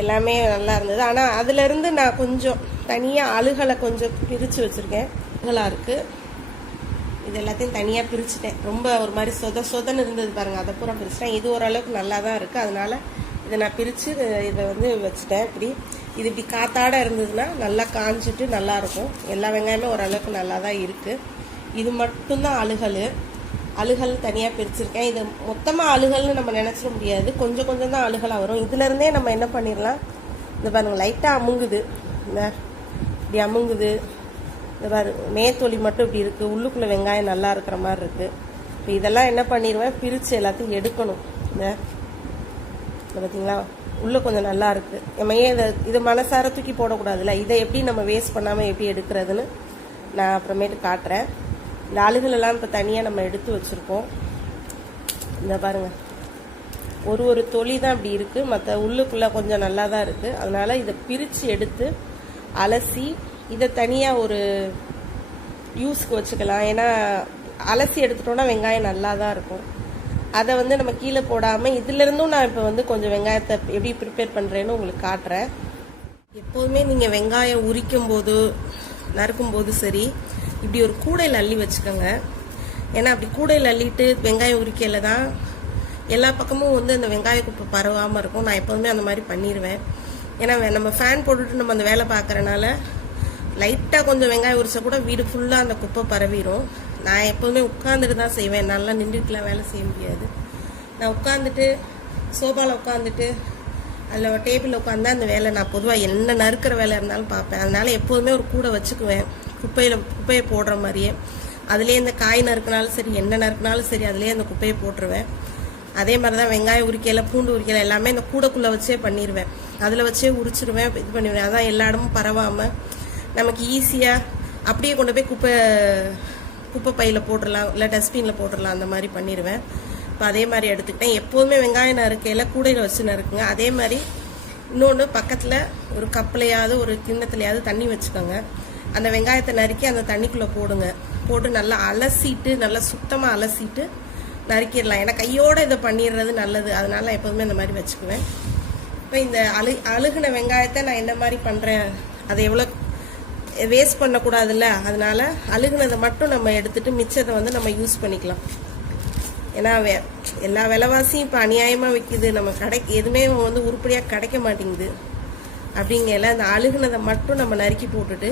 எல்லாமே நல்லா இருந்தது. ஆனால் அதுலேருந்து நான் கொஞ்சம் தனியாக அழுகலை கொஞ்சம் பிரித்து வச்சுருக்கேன். அழுகலாக இருக்குது. இது எல்லாத்தையும் தனியாக பிரிச்சுட்டேன். ரொம்ப ஒரு மாதிரி சொதன்னு இருந்தது பாருங்கள், அதை பூரா பிரிச்சுட்டேன். இது ஓரளவுக்கு நல்லா தான் இருக்குது. அதனால் இதை நான் பிரித்து இதை வந்து வச்சுட்டேன். இது இப்படி காத்தாட இருந்ததுன்னா நல்லா காஞ்சிட்டு நல்லாயிருக்கும். எல்லா வெங்காயமே ஓரளவுக்கு நல்லா தான் இருக்குது. இது மட்டும்தான் அழுகல் தனியாக பிரிச்சுருக்கேன். இது மொத்தமாக அழுகல்னு நம்ம நினச்சிட முடியாது, கொஞ்சம் கொஞ்சம் தான் அழுகலாக வரும். இதுலேருந்தே நம்ம என்ன பண்ணிடலாம், இந்த பாருங்கள் லைட்டாக அமுங்குது, இந்த இப்படி அமுங்குது. இந்த பாரு மேத்தொலி மட்டும் இப்படி இருக்குது, உள்ளுக்குள்ளே வெங்காயம் நல்லா இருக்கிற மாதிரி இருக்குது. இப்போ இதெல்லாம் என்ன பண்ணிடுவேன், பிரித்து எல்லாத்தையும் எடுக்கணும். இந்த பார்த்தீங்களா உள்ளே கொஞ்சம் நல்லா இருக்குது. நம்ம ஏன் இதை மனசார தூக்கி போடக்கூடாதுல்ல. இதை எப்படி நம்ம வேஸ்ட் பண்ணாமல் எப்படி எடுக்கிறதுன்னு நான் அப்புறமேட்டு காட்டுறேன். இந்த அழுகலெல்லாம் இப்போ தனியாக நம்ம எடுத்து வச்சுருக்கோம். இந்த பாருங்கள் ஒரு தொலி தான் இப்படி இருக்குது, மற்ற உள்ளுக்குள்ளே கொஞ்சம் நல்லா தான் இருக்குது. அதனால் இதை பிரித்து எடுத்து அலசி இதை தனியாக ஒரு யூஸ்க்கு வச்சுக்கலாம். ஏன்னா அலசி எடுத்துட்டோன்னா வெங்காயம் நல்லா தான் இருக்கும். அதை வந்து நம்ம கீழே போடாமல் இதிலேருந்தும் நான் இப்போ வந்து கொஞ்சம் வெங்காயத்தை எப்படி ப்ரிப்பேர் பண்ணுறேன்னு உங்களுக்கு காட்டுறேன். எப்போதுமே நீங்கள் வெங்காயம் உரிக்கும் போது நறுக்கும்போது சரி, இப்படி ஒரு கூடையில் அள்ளி வச்சுக்கோங்க. ஏன்னா அப்படி கூடையில் அள்ளிட்டு வெங்காயம் உரிக்கையில் தான் எல்லா பக்கமும் வந்து அந்த வெங்காய குப்பை பரவாமல் இருக்கும். நான் எப்போதுமே அந்த மாதிரி பண்ணிடுவேன். ஏன்னா நம்ம ஃபேன் போட்டுட்டு நம்ம அந்த வேலை பார்க்குறனால லைட்டாக கொஞ்சம் வெங்காயம் உரிச்சா கூட வீடு ஃபுல்லாக அந்த குப்பை பரவிடும். நான் எப்போதுமே உட்காந்துட்டு தான் செய்வேன், நல்லா நின்றுட்டுலாம் வேலை செய்ய முடியாது. நான் உட்காந்துட்டு சோஃபாவில் உட்காந்துட்டு அதில் டேபிளில் உட்காந்தா அந்த வேலை நான் பொதுவாக என்ன நறுக்கிற வேலை இருந்தாலும் பார்ப்பேன். அதனால் எப்போதுமே ஒரு கூடை வச்சுக்குவேன், குப்பையை போடுற மாதிரியே. அதுலேயே இந்த காய் நறுக்கினாலும் சரி, என்ன நறுக்கினாலும் சரி, அதுலேயே அந்த குப்பையை போட்டுருவேன். அதே மாதிரி தான் வெங்காயம் உரிக்கையில் பூண்டு உரிக்கையில் எல்லாமே இந்த கூடைக்குள்ளே வச்சே பண்ணிடுவேன். அதில் வச்சே உரிச்சிருவேன், இது பண்ணிடுவேன். அதான் எல்லா இடமும் பரவாமல் நமக்கு ஈஸியாக அப்படியே கொண்டு போய் குப்பை பையில் போட்டுடலாம், இல்லை டஸ்ட்பினில் போட்டுடலாம், அந்த மாதிரி பண்ணிடுவேன். இப்போ அதே மாதிரி எடுத்துக்கிட்டேன். எப்போதுமே வெங்காயம் நறுக்கையில் கூடையில் வச்சு நறுக்குங்க. அதே மாதிரி இன்னொன்று பக்கத்தில் ஒரு கப்பிலையாவது ஒரு கிண்ணத்துலையாவது தண்ணி வச்சுக்கோங்க. அந்த வெங்காயத்தை நறுக்கி அந்த தண்ணிக்குள்ளே போட்டு நல்லா அலசிட்டு, நல்லா சுத்தமாக அலசிட்டு நறுக்கிடலாம். ஏன்னா கையோடு இதை பண்ணிடுறது நல்லது. அதனால எப்போதுமே இந்த மாதிரி வச்சுக்குவேன். இப்போ இந்த அழுகுன வெங்காயத்தை நான் என்ன மாதிரி பண்ணுறேன், அதை எவ்வளோ வேஸ்ட் பண்ணக்கூடாதுல்ல. அதனால அழுகுனதை மட்டும் நம்ம எடுத்துட்டு மிச்சத்தை வந்து நம்ம யூஸ் பண்ணிக்கலாம். ஏன்னா எல்லா விலைவாசியும் இப்போ அநியாயமாக விற்கிது, நம்ம எதுவுமே வந்து உருப்படியாக கிடைக்க மாட்டேங்குது. அப்படிங்கல அந்த அழுகுனதை மட்டும் நம்ம நறுக்கி போட்டுட்டு,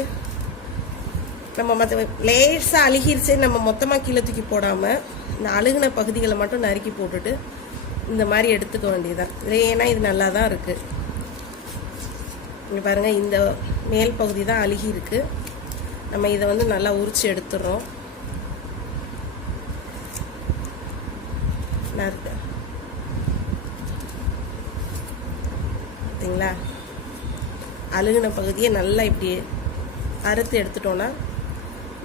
நம்ம மற்ற லேசாக அழுகிருச்சு நம்ம மொத்தமாக கீழே தூக்கி போடாமல் இந்த அழுகுன பகுதிகளை மட்டும் நறுக்கி போட்டுட்டு இந்த மாதிரி எடுத்துக்க வேண்டியதுதான். ஏன்னா இது நல்லா தான் இருக்குது. இங்கே பாருங்கள், இந்த மேல் பகுதி தான் அழுகி இருக்குது. நம்ம இதை வந்து நல்லா உரிச்சு எடுத்துடுறோம். பார்த்தீங்களா, அழுகுன பகுதியை நல்லா இப்படி அறுத்து எடுத்துட்டோன்னா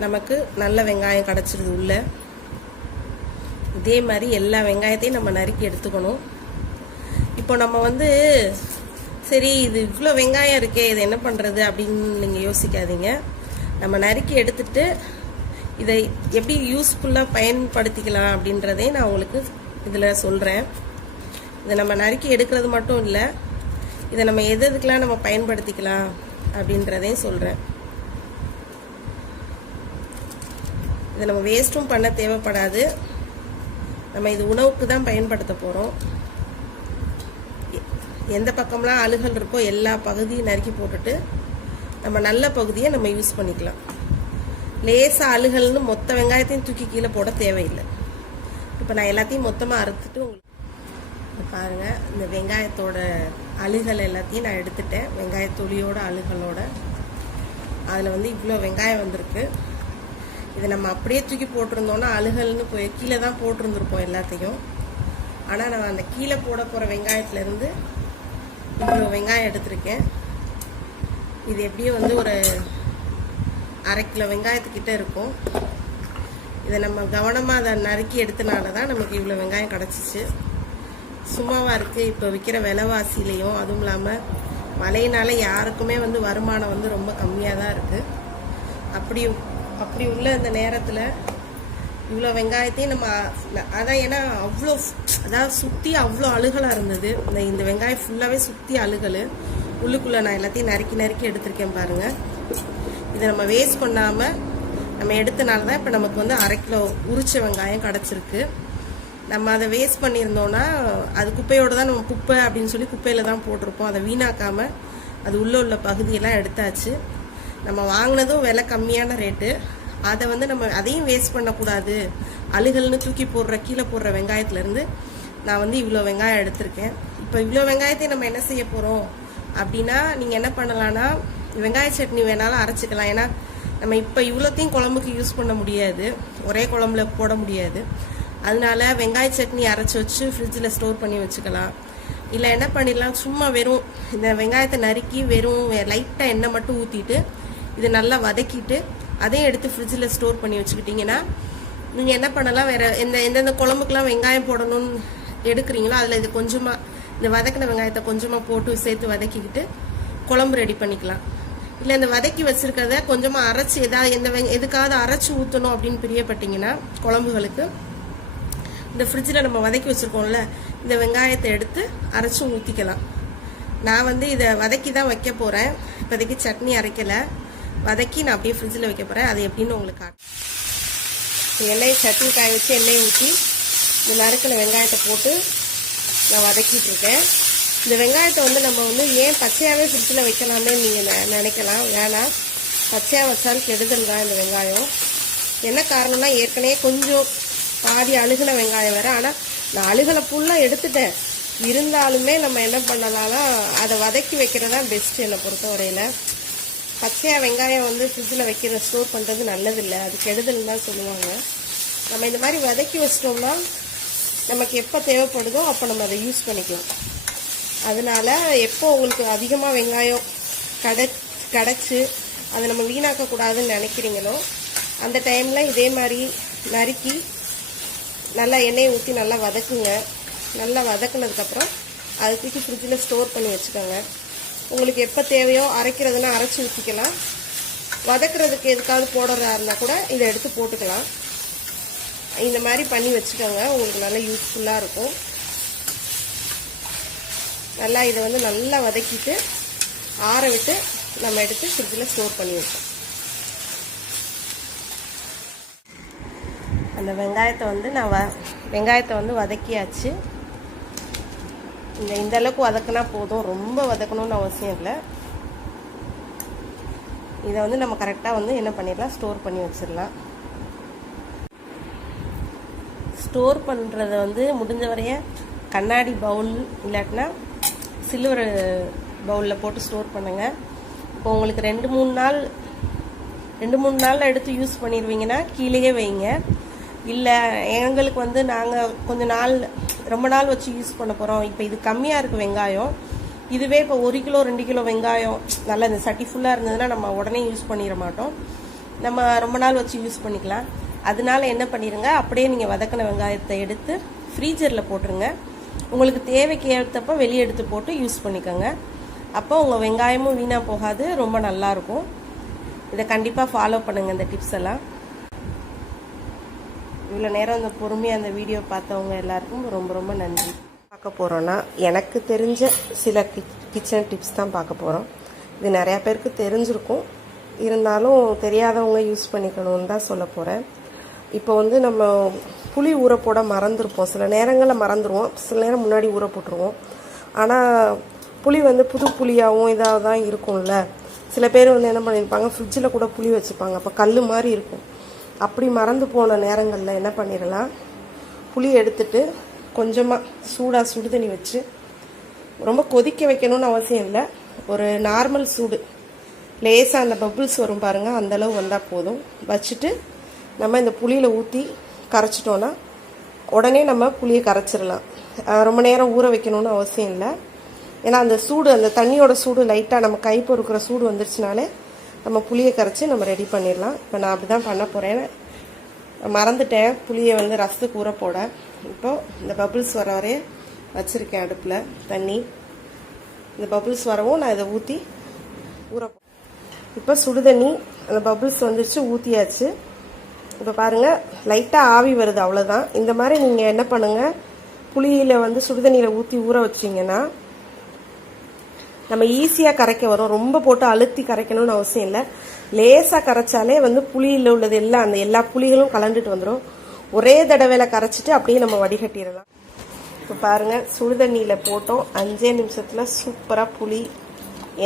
நமக்கு நல்ல வெங்காயம் கிடச்சிருது உள்ள. இதே மாதிரி எல்லா வெங்காயத்தையும் நம்ம நறுக்கி எடுத்துக்கணும். இப்போ நம்ம வந்து சரி இது இவ்வளோ வெங்காயம் இருக்கே, இது என்ன பண்ணுறது அப்படின்னு நீங்கள் யோசிக்காதீங்க. நம்ம நறுக்கி எடுத்துட்டு இதை எப்படி யூஸ்ஃபுல்லாக பயன்படுத்திக்கலாம் அப்படின்றதே நான் உங்களுக்கு இதில் சொல்கிறேன். இதை நம்ம நறுக்கி எடுக்கிறது மட்டும் இல்லை, இதை நம்ம எதுக்கெலாம் நம்ம பயன்படுத்திக்கலாம் அப்படின்றதையும் சொல்கிறேன். இதை நம்ம வேஸ்ட்டும் பண்ண தேவைப்படாது. நம்ம இது உணவுக்கு தான் பயன்படுத்த போகிறோம். எந்த பக்கம்லாம் அழுகல் இருக்கோ எல்லா பகுதியும் நறுக்கி போட்டுட்டு நம்ம நல்ல பகுதியை நம்ம யூஸ் பண்ணிக்கலாம். லேசாக அழுகல்னு மொத்த வெங்காயத்தையும் தூக்கி கீழே போட தேவையில்லை. இப்போ நான் எல்லாத்தையும் மொத்தமாக அறுத்துட்டு உங்களுக்கு பாருங்கள், இந்த வெங்காயத்தோட அழுகல் எல்லாத்தையும் நான் எடுத்துட்டேன். வெங்காயத்தொலியோட அழுகலோட அதில் வந்து இவ்வளோ வெங்காயம் வந்திருக்கு. இதை நம்ம அப்படியே தூக்கி போட்டிருந்தோன்னா அழுகல்னு போய் கீழே தான் போட்டிருந்துருப்போம் எல்லாத்தையும். ஆனால் நான் அந்த கீழே போட போகிற வெங்காயத்துலேருந்து இவ்வளோ வெங்காயம் எடுத்திருக்கேன். இது எப்படியும் வந்து ஒரு 1/2 கிலோ வெங்காயத்துக்கிட்ட இருக்கும். இதை நம்ம கவனமாக அதை நறுக்கி எடுத்தனால தான் நமக்கு இவ்வளோ வெங்காயம் கிடச்சிச்சு. சும்மாவாக இருக்குது. இப்போ விற்கிற விலைவாசிலையும் அதுவும் இல்லாமல் மழையினால யாருக்குமே வந்து வருமானம் வந்து ரொம்ப கம்மியாக தான் இருக்குது. அப்படி உள்ள இந்த நேரத்தில் இவ்வளோ வெங்காயத்தையும் நம்ம அதான், ஏன்னா அவ்வளோ அதாவது சுற்றி அவ்வளோ அழுகலாக இருந்தது. இந்த வெங்காயம் ஃபுல்லாகவே சுற்றி அழுகல். உள்ளுக்குள்ளே நான் எல்லாத்தையும் நறுக்கி எடுத்திருக்கேன் பாருங்கள். இதை நம்ம வேஸ்ட் பண்ணாமல் நம்ம எடுத்தனால தான் இப்போ நமக்கு வந்து 1/2 கிலோ உரிச்ச வெங்காயம் கிடச்சிருக்கு. நம்ம அதை வேஸ்ட் பண்ணியிருந்தோன்னா அது குப்பையோடு தான், நம்ம குப்பை அப்படின்னு சொல்லி குப்பையில் தான் போட்டிருப்போம். அதை வீணாக்காமல் அது உள்ள பகுதியெல்லாம் எடுத்தாச்சு. நம்ம வாங்கினதும் விலை கம்மியான ரேட்டு. அதை வந்து நம்ம அதையும் வேஸ்ட் பண்ணக்கூடாது, அழுகல்னு தூக்கி போடுற கீழே போடுற வெங்காயத்துலேருந்து நான் வந்து இவ்வளோ வெங்காயம் எடுத்திருக்கேன். இப்போ இவ்வளோ வெங்காயத்தை நம்ம என்ன செய்ய போகிறோம் அப்படின்னா, நீங்கள் என்ன பண்ணலான்னா வெங்காய சட்னி வேணாலும் அரைச்சிக்கலாம். ஏன்னா நம்ம இப்போ இவ்வளோத்தையும் குழம்புக்கு யூஸ் பண்ண முடியாது, ஒரே குழம்புல போட முடியாது. அதனால வெங்காய சட்னி அரைச்சி வச்சு ஃப்ரிட்ஜில் ஸ்டோர் பண்ணி வச்சுக்கலாம். இல்லை என்ன பண்ணிடலாம், சும்மா வெறும் இந்த வெங்காயத்தை நறுக்கி வெறும் லைட்டாக எண்ணெய் மட்டும் ஊற்றிட்டு இதை நல்லா வதக்கிட்டு அதையும் எடுத்து ஃப்ரிட்ஜில் ஸ்டோர் பண்ணி வச்சுக்கிட்டிங்கன்னா, நீங்கள் என்ன பண்ணலாம், வேறு எந்தெந்த குழம்புக்கெலாம் வெங்காயம் போடணும்னு எடுக்கிறீங்களோ அதில் இது கொஞ்சமாக இந்த வதக்கின வெங்காயத்தை கொஞ்சமாக போட்டு சேர்த்து வதக்கிக்கிட்டு குழம்பு ரெடி பண்ணிக்கலாம். இல்லை இந்த வதக்கி வச்சுருக்கிறத கொஞ்சமாக அரைச்சி எதுக்காவது அரைச்சி ஊற்றணும் அப்படின்னு பிரியப்பட்டீங்கன்னா குழம்புகளுக்கு இந்த ஃப்ரிட்ஜில் நம்ம வதக்கி வச்சுருக்கோம்ல, இந்த வெங்காயத்தை எடுத்து அரைச்சி ஊற்றிக்கலாம். நான் வந்து இதை வதக்கி தான் வைக்க போகிறேன். இப்போதைக்கு சட்னி அரைக்கலை, வதக்கி நான் அப்படியே ஃப்ரிட்ஜில் வைக்க போகிறேன். அது எப்படின்னு உங்களுக்கு காட்டுறேன். எண்ணெய் சட்னி காய வச்சு எண்ணெய் ஊற்றி இந்த நறுக்கின வெங்காயத்தை போட்டு நான் வதக்கிட்டு இருக்கேன். இந்த வெங்காயத்தை வந்து நம்ம வந்து ஏன் பச்சையாகவே ஃப்ரிட்ஜில் வைக்கலாமே நீங்கள் நினைக்கலாம். வேணாம், பச்சையாக வச்சாலும் கெடுதல் தான் இந்த வெங்காயம். என்ன காரணம்னா, ஏற்கனவே கொஞ்சம் பாதி அழுகின வெங்காயம் வேறு. ஆனால் நான் அழுகலை ஃபுல்லாக எடுத்துட்டேன். இருந்தாலுமே நம்ம என்ன பண்ணலாம்னா அதை வதக்கி வைக்கிறது தான் பெஸ்ட்டு என்னை பொறுத்த வரையில். பச்சையாக வெங்காயம் வந்து ஃப்ரிட்ஜில் வைக்கிற ஸ்டோர் பண்ணுறது நல்லதில்லை, அது கெடுதல் தான் சொல்லுவாங்க. நம்ம இந்த மாதிரி வதக்கி வச்சிட்டோம்னா நமக்கு எப்போ தேவைப்படுதோ அப்போ நம்ம அதை யூஸ் பண்ணிக்கலாம். அதனால எப்போ உங்களுக்கு அதிகமாக வெங்காயம் கிடச்சி அதை நம்ம வீணாக்கக்கூடாதுன்னு நினைக்கிறீங்களோ அந்த டைமில் இதே மாதிரி நறுக்கி நல்லா எண்ணெயை ஊற்றி நல்லா வதக்குங்க. நல்லா வதக்குனதுக்கப்புறம் அதை தூக்கி ஃப்ரிட்ஜில் ஸ்டோர் பண்ணி வச்சுக்கோங்க. உங்களுக்கு எப்போ தேவையோ அரைக்கிறதுனா அரைச்சி ஊற்றிக்கலாம். வதக்குறதுக்கு எதுக்காவது போடுறதா இருந்தால் கூட இதை எடுத்து போட்டுக்கலாம். இந்த மாதிரி பண்ணி வச்சுக்கோங்க, உங்களுக்கு நல்லா யூஸ்ஃபுல்லாக இருக்கும். நல்லா இதை வந்து நல்லா வதக்கிட்டு ஆற விட்டு நம்ம எடுத்து ஃப்ரிட்ஜில் ஸ்டோர் பண்ணி வைப்போம். அந்த வெங்காயத்தை வந்து வெங்காயத்தை வந்து வதக்கியாச்சு. இந்த அளவுக்கு வதக்கினா போதும், ரொம்ப வதக்கணும்னு அவசியம் இல்லை. இதை வந்து நம்ம கரெக்டாக வந்து என்ன பண்ணிடலாம், ஸ்டோர் பண்ணி வச்சிடலாம். ஸ்டோர் பண்ணுறத வந்து முடிஞ்ச வரைய கண்ணாடி பவுல் இல்லாட்டினா சில்வர் பவுலில் போட்டு ஸ்டோர் பண்ணுங்கள். இப்போ உங்களுக்கு 2-3 நாள் எடுத்து யூஸ் பண்ணிடுவீங்கன்னா கீழேயே வைங்க. இல்லை எங்களுக்கு வந்து நாங்கள் ரொம்ப நாள் வச்சு யூஸ் பண்ண போகிறோம், இப்போ இது கம்மியாக இருக்குது வெங்காயம், இதுவே இப்போ 1 கிலோ 2 கிலோ வெங்காயம் நல்லா இந்த சட்டி ஃபுல்லாக இருந்ததுன்னா நம்ம உடனே யூஸ் பண்ணிட மாட்டோம், நம்ம ரொம்ப நாள் வச்சு யூஸ் பண்ணிக்கலாம். அதனால என்ன பண்ணிடுங்க, அப்படியே நீங்கள் வதக்கின வெங்காயத்தை எடுத்து ஃப்ரீசரில் போட்டுருங்க. உங்களுக்கு தேவைக்கு ஏற்றப்போ வெளியே எடுத்து போட்டு யூஸ் பண்ணிக்கோங்க. அப்போ உங்கள் வெங்காயமும் வீணாக போகாது, ரொம்ப நல்லாயிருக்கும். இதை கண்டிப்பாக ஃபாலோ பண்ணுங்கள் இந்த டிப்ஸ் எல்லாம். இவ்வளோ நேரம் இந்த பொறுமையாக அந்த வீடியோ பார்த்தவங்க எல்லாருக்கும் ரொம்ப ரொம்ப நன்றி. பார்க்க போகிறோன்னா எனக்கு தெரிஞ்ச சில கிச்சன் டிப்ஸ் தான் பார்க்க போகிறோம். இது நிறையா பேருக்கு தெரிஞ்சிருக்கும், இருந்தாலும் தெரியாதவங்க யூஸ் பண்ணிக்கணும்னு தான் சொல்ல போகிறேன். இப்போ வந்து நம்ம புளி ஊற போட மறந்துருப்போம், சில நேரங்களில் மறந்துடுவோம், சில நேரம் முன்னாடி ஊற போட்டுருவோம். ஆனால் புளி வந்து புது புளியாகவும் இதாக தான் இருக்கும்ல. சில பேர் வந்து என்ன பண்ணியிருப்பாங்க, ஃப்ரிட்ஜில் கூட புளி வச்சுப்பாங்க, அப்போ கல் மாதிரி இருக்கும். அப்படி மறந்து போன நேரங்களில் என்ன பண்ணிடலாம், புளி எடுத்துட்டு கொஞ்சமாக சூடாக சுடு தண்ணி வச்சு, ரொம்ப கொதிக்க வைக்கணும்னு அவசியம் இல்லை, ஒரு நார்மல் சூடு லேசாக அந்த பபுள்ஸ் வரும் பாருங்கள், அந்தளவு வந்தால் போதும். வச்சுட்டு நம்ம இந்த புளியில் ஊற்றி கரைச்சிட்டோன்னா உடனே நம்ம புளியை கரைச்சிடலாம். ரொம்ப நேரம் ஊற வைக்கணும்னு அவசியம் இல்லை. ஏன்னா அந்த சூடு, அந்த தண்ணியோட சூடு லைட்டாக நம்ம கை பொறுக்கிற சூடு வந்துருச்சுனாலே நம்ம புளியை கரைச்சி நம்ம ரெடி பண்ணிடலாம். இப்போ நான் அப்படி தான் பண்ண போகிறேன். மறந்துட்டேன் புளியை வந்து ரசத்துக்கு ஊற போட. இப்போது இந்த பபுள்ஸ் வர வரைய வச்சுருக்கேன் அடுப்பில் தண்ணி. இந்த பபுள்ஸ் வரவும் நான் இதை ஊற்றி ஊற. இப்போ சுடுதண்ணி அந்த பபுள்ஸ் வந்துருச்சு, ஊற்றியாச்சு. இப்போ பாருங்கள் லைட்டாக ஆவி வருது, அவ்வளோதான். இந்த மாதிரி நீங்கள் என்ன பண்ணுங்கள், புளியில் வந்து சுடுதண்ணியில் ஊற்றி ஊற வச்சிங்கன்னா நம்ம ஈஸியாக கரைக்க வரும். ரொம்ப போட்டு அழுத்தி கரைக்கணும்னு அவசியம் இல்லை. லேசாக கரைச்சாலே வந்து புளியில் உள்ளது எல்லாம் அந்த எல்லா புளிகளும் கலந்துட்டு வந்துடும். ஒரே தடவையில் கரைச்சிட்டு அப்படியே நம்ம வடிகட்டிடலாம். இப்போ பாருங்கள், சுடுதண்ணியில் போட்டோம் 5 நிமிஷத்தில் சூப்பராக புளி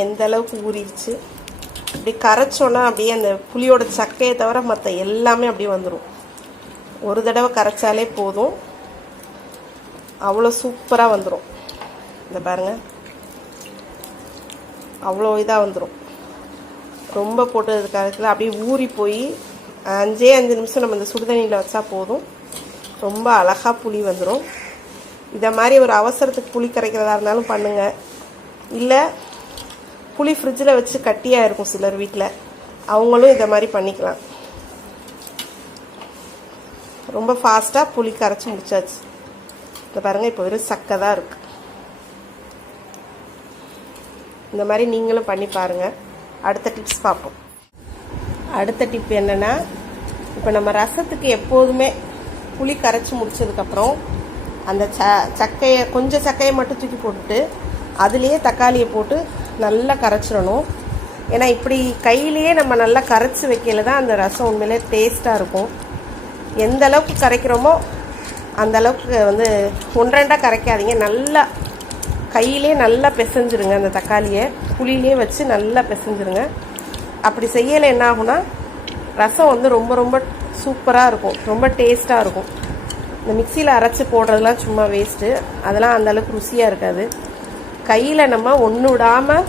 எந்த அளவுக்கு ஊறிடுச்சு. அப்படி கரைச்சோன்னா அப்படியே அந்த புளியோட சக்கையை தவிர மற்ற எல்லாமே அப்படியே வந்துடும். ஒரு தடவை கரைச்சாலே போதும், அவ்வளோ சூப்பராக வந்துடும். இந்த பாருங்கள், அவ்வளோ இதாக வந்துடும். ரொம்ப போட்டது கரைக்கல, அப்படியே ஊறி போய் 5 நிமிஷம் நம்ம இந்த சுடுதண்ணியில் வச்சா போதும், ரொம்ப அழகாக புளி வந்துடும். இதை மாதிரி ஒரு அவசரத்துக்கு புளி கரைக்கிறதா இருந்தாலும் பண்ணுங்கள். இல்லை புளி ஃப்ரிட்ஜில் வச்சு கட்டியாக இருக்கும் சிலர் வீட்டில், அவங்களும் இதை மாதிரி பண்ணிக்கலாம். ரொம்ப ஃபாஸ்ட்டாக புளி கரைச்சி முடிச்சாச்சு. இதை பாருங்கள், இப்போ வெறும் சக்கை தான் இருக்குது. இந்த மாதிரி நீங்களும் பண்ணி பாருங்கள். அடுத்த டிப்ஸ் பார்ப்போம். அடுத்த டிப் என்னென்னா, இப்போ நம்ம ரசத்துக்கு எப்போதுமே புளி கரைச்சி முடிச்சதுக்கப்புறம் அந்த சக்கையை கொஞ்சம் சக்கையை மட்டும் தூக்கி போட்டுட்டு அதுலேயே தக்காளியை போட்டு நல்லா கரைச்சிடணும். ஏன்னா இப்படி கையிலேயே நம்ம நல்லா கரைச்சி வைக்கல தான் அந்த ரசம் உண்மையிலே டேஸ்ட்டாக இருக்கும். எந்த அளவுக்கு கரைக்கிறோமோ அந்த அளவுக்கு வந்து ஒன்றரெண்டாக கரைக்காதீங்க. நல்லா கையிலே நல்லா பிசைஞ்சிருங்க. அந்த தக்காளியை புளியிலே வச்சு நல்லா பிசைஞ்சிருங்க. அப்படி செய்யலை என்ன ஆகும்னா ரசம் வந்து ரொம்ப ரொம்ப சூப்பராக இருக்கும், ரொம்ப டேஸ்ட்டாக இருக்கும். இந்த மிக்சியில் அரைச்சி போடுறதுலாம் சும்மா வேஸ்ட்டு, அதெல்லாம் அந்தளவுக்கு ருசியாக இருக்காது. கையில் நம்ம ஒன்று விடாமல்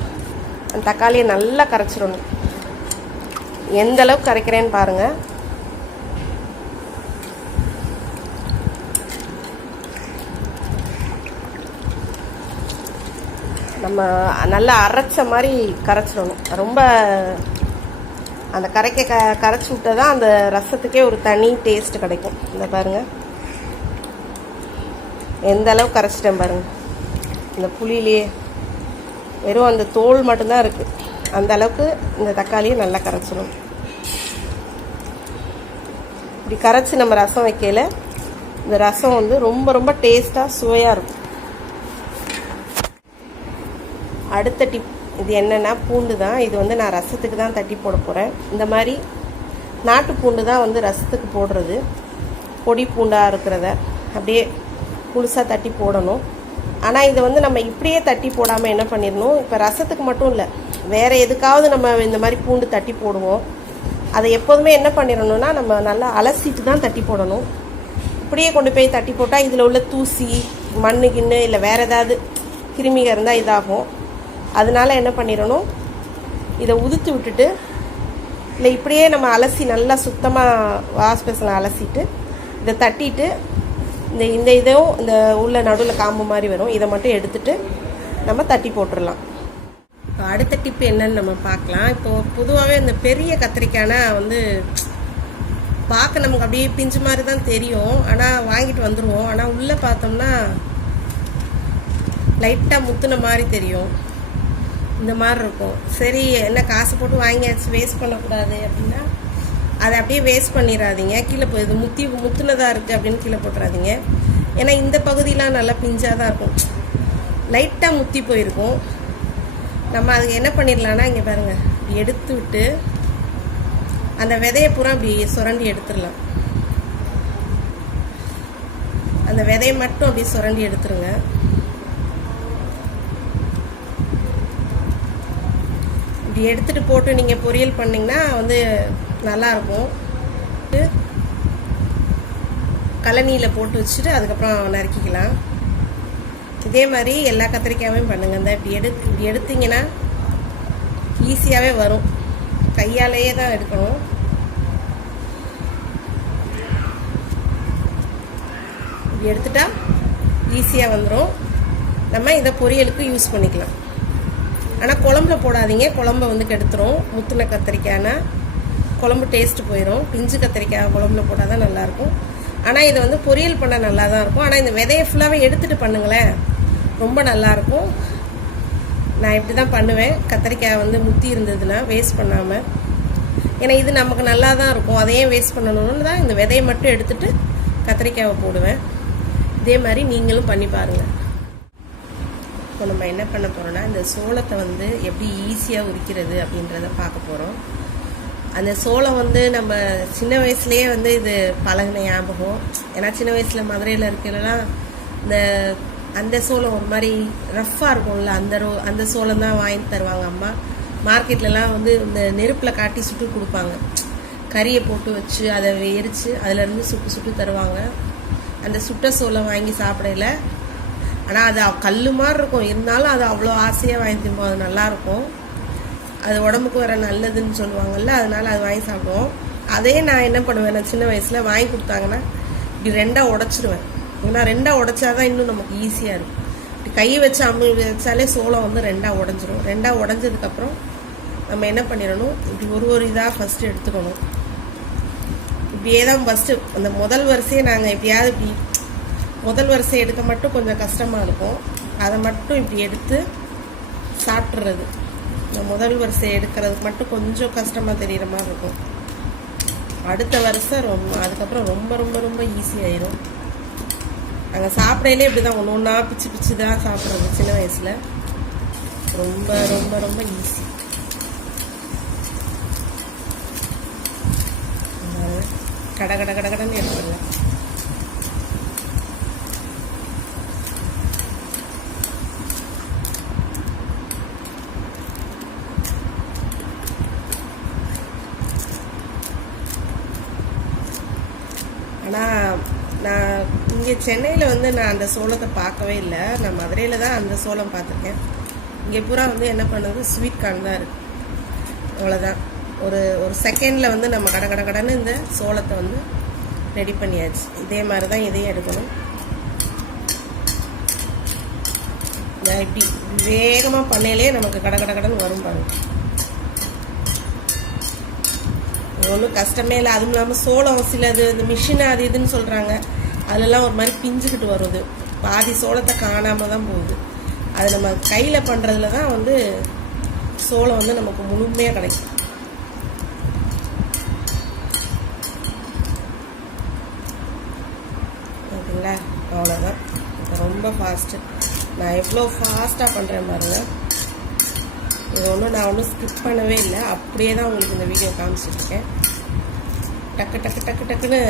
அந்த தக்காளியை நல்லா கரைச்சிடணும். எந்த அளவுக்கு கரைக்கிறேன்னு பாருங்கள். நம்ம நல்லா அரைச்ச மாதிரி கரைச்சிடணும். ரொம்ப அந்த கரைச்சி விட்டால் தான் அந்த ரசத்துக்கே ஒரு தனி டேஸ்ட் கிடைக்கும். இந்த பாருங்கள், எந்த அளவுக்கு கரைச்சிட்டேன் பாருங்கள். இந்த புளியிலேயே வெறும் அந்த தோல் மட்டும்தான் இருக்குது. அந்த அளவுக்கு இந்த தக்காளியை நல்லா கரைச்சிடும். இப்படி கரைச்சி நம்ம ரசம் வைக்கல இந்த ரசம் வந்து ரொம்ப ரொம்ப டேஸ்ட்டாக சுவையாக இருக்கும். அடுத்த டிப் இது என்னென்னா, பூண்டு தான். இது வந்து நான் ரசத்துக்கு தான் தட்டி போட போகிறேன். இந்த மாதிரி நாட்டு பூண்டு தான் வந்து ரசத்துக்கு போடுறது. பொடி பூண்டாக இருக்கிறத அப்படியே முழுசாக தட்டி போடணும். ஆனால் இதை வந்து நம்ம இப்படியே தட்டி போடாமல் என்ன பண்ணிடணும், இப்போ ரசத்துக்கு மட்டும் இல்லை, வேறு எதுக்காவது நம்ம இந்த மாதிரி பூண்டு தட்டி போடுவோம். அதை எப்போதுமே என்ன பண்ணிடணும்னா நம்ம நல்லா அலசிட்டு தான் தட்டி போடணும். இப்படியே கொண்டு போய் தட்டி போட்டால் இதில் உள்ள தூசி மண்ணு கிண்ணு இல்லை வேறு ஏதாவது கிருமிகள் இருந்தால் இதாகும். அதனால என்ன பண்ணிடணும், இதை உதுத்து விட்டுட்டு இல்லை இப்படியே நம்ம அலசி நல்லா சுத்தமாக வாஷ் பேசில் அலசிட்டு இதை தட்டிட்டு இந்த இதுவும் இந்த உள்ள நடுவில் காம்பு மாதிரி வரும், இதை மட்டும் எடுத்துட்டு நம்ம தட்டி போட்டுடலாம். இப்போ அடுத்த டிப்பு என்னன்னு நம்ம பார்க்கலாம். இப்போது பொதுவாகவே இந்த பெரிய கத்திரிக்காய்னா வந்து பார்க்க நமக்கு அப்படியே பிஞ்சு மாதிரி தான் தெரியும். ஆனால் வாங்கிட்டு வந்துடுவோம். ஆனால் உள்ளே பார்த்தோம்னா லைட்டாக முத்துன மாதிரி தெரியும். இந்த மாதிரி இருக்கும். சரி, என்ன காசு போட்டு வாங்கியாச்சு, வேஸ்ட் பண்ணக்கூடாது அப்படின்னா அதை அப்படியே வேஸ்ட் பண்ணிடாதீங்க. கீழே போயிடுது, முத்துனதாக இருக்குது அப்படின்னு கீழே போட்டுறாதீங்க. ஏன்னா இந்த பகுதியெலாம் நல்லா பிஞ்சாக தான் இருக்கும், லைட்டாக முத்தி போயிருக்கும். நம்ம அதுக்கு என்ன பண்ணிடலான்னா, இங்கே பாருங்கள், எடுத்து விட்டு அந்த விதையை பூரா அப்படி சுரண்டி எடுத்துடலாம். அந்த விதையை மட்டும் அப்படி சுரண்டி எடுத்துருங்க. இப்படி எடுத்துகிட்டு போட்டு நீங்கள் பொரியல் பண்ணிங்கன்னா வந்து நல்லாயிருக்கும். கழனியில் போட்டு வச்சுட்டு அதுக்கப்புறம் நறுக்கிக்கலாம். இதே மாதிரி எல்லா கத்திரிக்காயும் பண்ணுங்கள். இந்த இப்படி எடுத்தீங்கன்னா ஈஸியாகவே வரும். கையாலேயே தான் எடுக்கணும். இப்படி எடுத்துட்டா ஈஸியாக வந்துடும். நம்ம இதை பொரியலுக்கு யூஸ் பண்ணிக்கலாம். ஆனால் குழம்புல போடாதீங்க, குழம்பை வந்து கெடுத்துரும். முத்துன கத்திரிக்காய்னா குழம்பு டேஸ்ட்டு போயிடும். பிஞ்சு கத்திரிக்காய் குழம்புல போட்டால் தான் நல்லாயிருக்கும். ஆனால் இதை வந்து பொரியல் பண்ண நல்லா தான் இருக்கும். ஆனால் இந்த விதையை ஃபுல்லாகவே எடுத்துகிட்டு பண்ணுங்களேன், ரொம்ப நல்லாயிருக்கும். நான் இப்படி தான் பண்ணுவேன். கத்திரிக்காய் வந்து முத்தி இருந்ததுன்னா வேஸ்ட் பண்ணாமல், ஏன்னா இது நமக்கு நல்லா தான் இருக்கும். அதையே வேஸ்ட் பண்ணணும்னு தான் இந்த விதையை மட்டும் எடுத்துகிட்டு கத்திரிக்காயை போடுவேன். இதே மாதிரி நீங்களும் பண்ணி பாருங்கள். இப்போ நம்ம என்ன பண்ண போகிறோம்னா இந்த சோளத்தை வந்து எப்படி ஈஸியாக உரிக்கிறது அப்படின்றத பார்க்க போகிறோம். அந்த சோளம் வந்து நம்ம சின்ன வயசுலேயே வந்து இது பழகின ஞாபகம். ஏன்னா சின்ன வயசில் மதுரையில் இருக்கிறலாம் இந்த அந்த சோளம் ஒரு மாதிரி ரஃப்பாக இருக்கும்ல, அந்த சோளம் தான் வாங்கி தருவாங்க அம்மா. மார்க்கெட்லலாம் வந்து இந்த நெருப்பில் காட்டி சுட்டு கொடுப்பாங்க, கறியை போட்டு வச்சு அதை எரித்து அதிலேருந்து சுட்டு தருவாங்க. அந்த சுட்ட சோளம் வாங்கி சாப்பிடல, ஆனால் அது கல் மாதிரி இருக்கும், இருந்தாலும் அது அவ்வளோ ஆசையாக வாங்கி திம்போம். அது நல்லாயிருக்கும், அது உடம்புக்கு வர நல்லதுன்னு சொல்லுவாங்கல்ல, அதனால் அது வாங்கி சாப்பிடுவோம். அதே நான் என்ன பண்ணுவேன், நான் சின்ன வயசில் வாங்கி கொடுத்தாங்கன்னா இப்படி 2ஆக உடச்சிடுவேன். ஏன்னா 2ஆக உடைச்சாதான் இன்னும் நமக்கு ஈஸியாக இருக்கும். இப்படி கையை வச்சு அம்மி வச்சாலே சோளம் வந்து 2ஆக உடஞ்சிரும். 2ஆக உடஞ்சதுக்கப்புறம் நம்ம என்ன பண்ணிடணும், இப்படி ஒரு இதாக ஃபஸ்ட்டு எடுத்துக்கணும். இப்படியே தான் ஃபஸ்ட்டு அந்த முதல் வரிசையை நாங்கள் எப்படியாவது இப்படி முதல் வரிசை எடுக்க மட்டும் கொஞ்சம் கஷ்டமாக இருக்கும். அதை மட்டும் இப்படி எடுத்து சாப்பிட்றது. இந்த முதல் வரிசை எடுக்கிறதுக்கு மட்டும் கொஞ்சம் கஷ்டமாக தெரிகிற மாதிரி இருக்கும். அடுத்த வரிசை அதுக்கப்புறம் ரொம்ப ரொம்ப ரொம்ப ஈஸியாயிரும். நாங்கள் சாப்பிடையிலே இப்படி தான் ஒன்று ஒன்றா பிச்சு தான் சாப்பிட்றது சின்ன வயசில். ரொம்ப ரொம்ப ரொம்ப ஈஸி. கடன்னு எடுத்துடலாம். ஆனால் நான் இங்கே சென்னையில் வந்து நான் அந்த சோளத்தை பார்க்கவே இல்லை. நான் மதுரையில் தான் அந்த சோளம் பார்த்துருக்கேன். இங்கே பூரா வந்து என்ன பண்ணுறது, ஸ்வீட் கார்ன் தான் இருக்குது. அவ்வளோதான், ஒரு செகண்டில் வந்து நம்ம கடன்னு இந்த சோளத்தை வந்து ரெடி பண்ணியாச்சு. இதே மாதிரி தான் இதையும் எடுக்கணும். இப்படி வேகமாக பண்ணையிலே நமக்கு கடன்னு வரும் பாருங்க. ஒன்றும் கஷ்டமே இல்லை. அதுவும் இல்லாமல் சோளம் சிலது இந்த மிஷின் அது இதுன்னு சொல்கிறாங்க, அதெல்லாம் ஒரு மாதிரி பிஞ்சுக்கிட்டு வருது. பாதி சோளத்தை காணாமல் தான் போகுது. அது நம்ம கையில் பண்ணுறதுல தான் வந்து சோளம் வந்து நமக்கு முழுமையாக கிடைக்கும். ஓகேங்களா, அவ்வளோதான். ரொம்ப ஃபாஸ்ட்டு. நான் எவ்வளோ ஃபாஸ்ட்டாக பண்ணுறேன் பாருங்க. இது ஒன்றும் நான் ஒன்றும் ஸ்கிப் பண்ணவே இல்லை, அப்படியே தான் உங்களுக்கு இந்த வீடியோ காமிச்சிருக்கேன். டக்குன்னு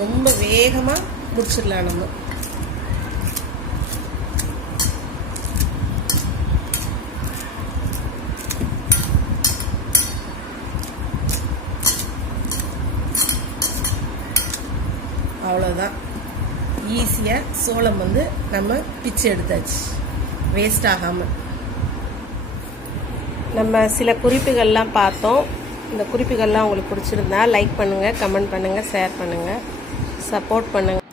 ரொம்ப வேகமாக முடிச்சிடலாம் நம்ம. அவ்வளோதான், ஈஸியாக சோளம் வந்து நம்ம பிச்சு எடுத்தாச்சு, வேஸ்ட் ஆகாமல். நம்ம சில குறிப்புகள்லாம் பார்த்தோம். இந்த குறிப்புகள்லாம் உங்களுக்கு பிடிச்சிருந்தா லைக் பண்ணுங்கள், கமெண்ட் பண்ணுங்கள், ஷேர் பண்ணுங்கள், சப்போர்ட் பண்ணுங்கள்.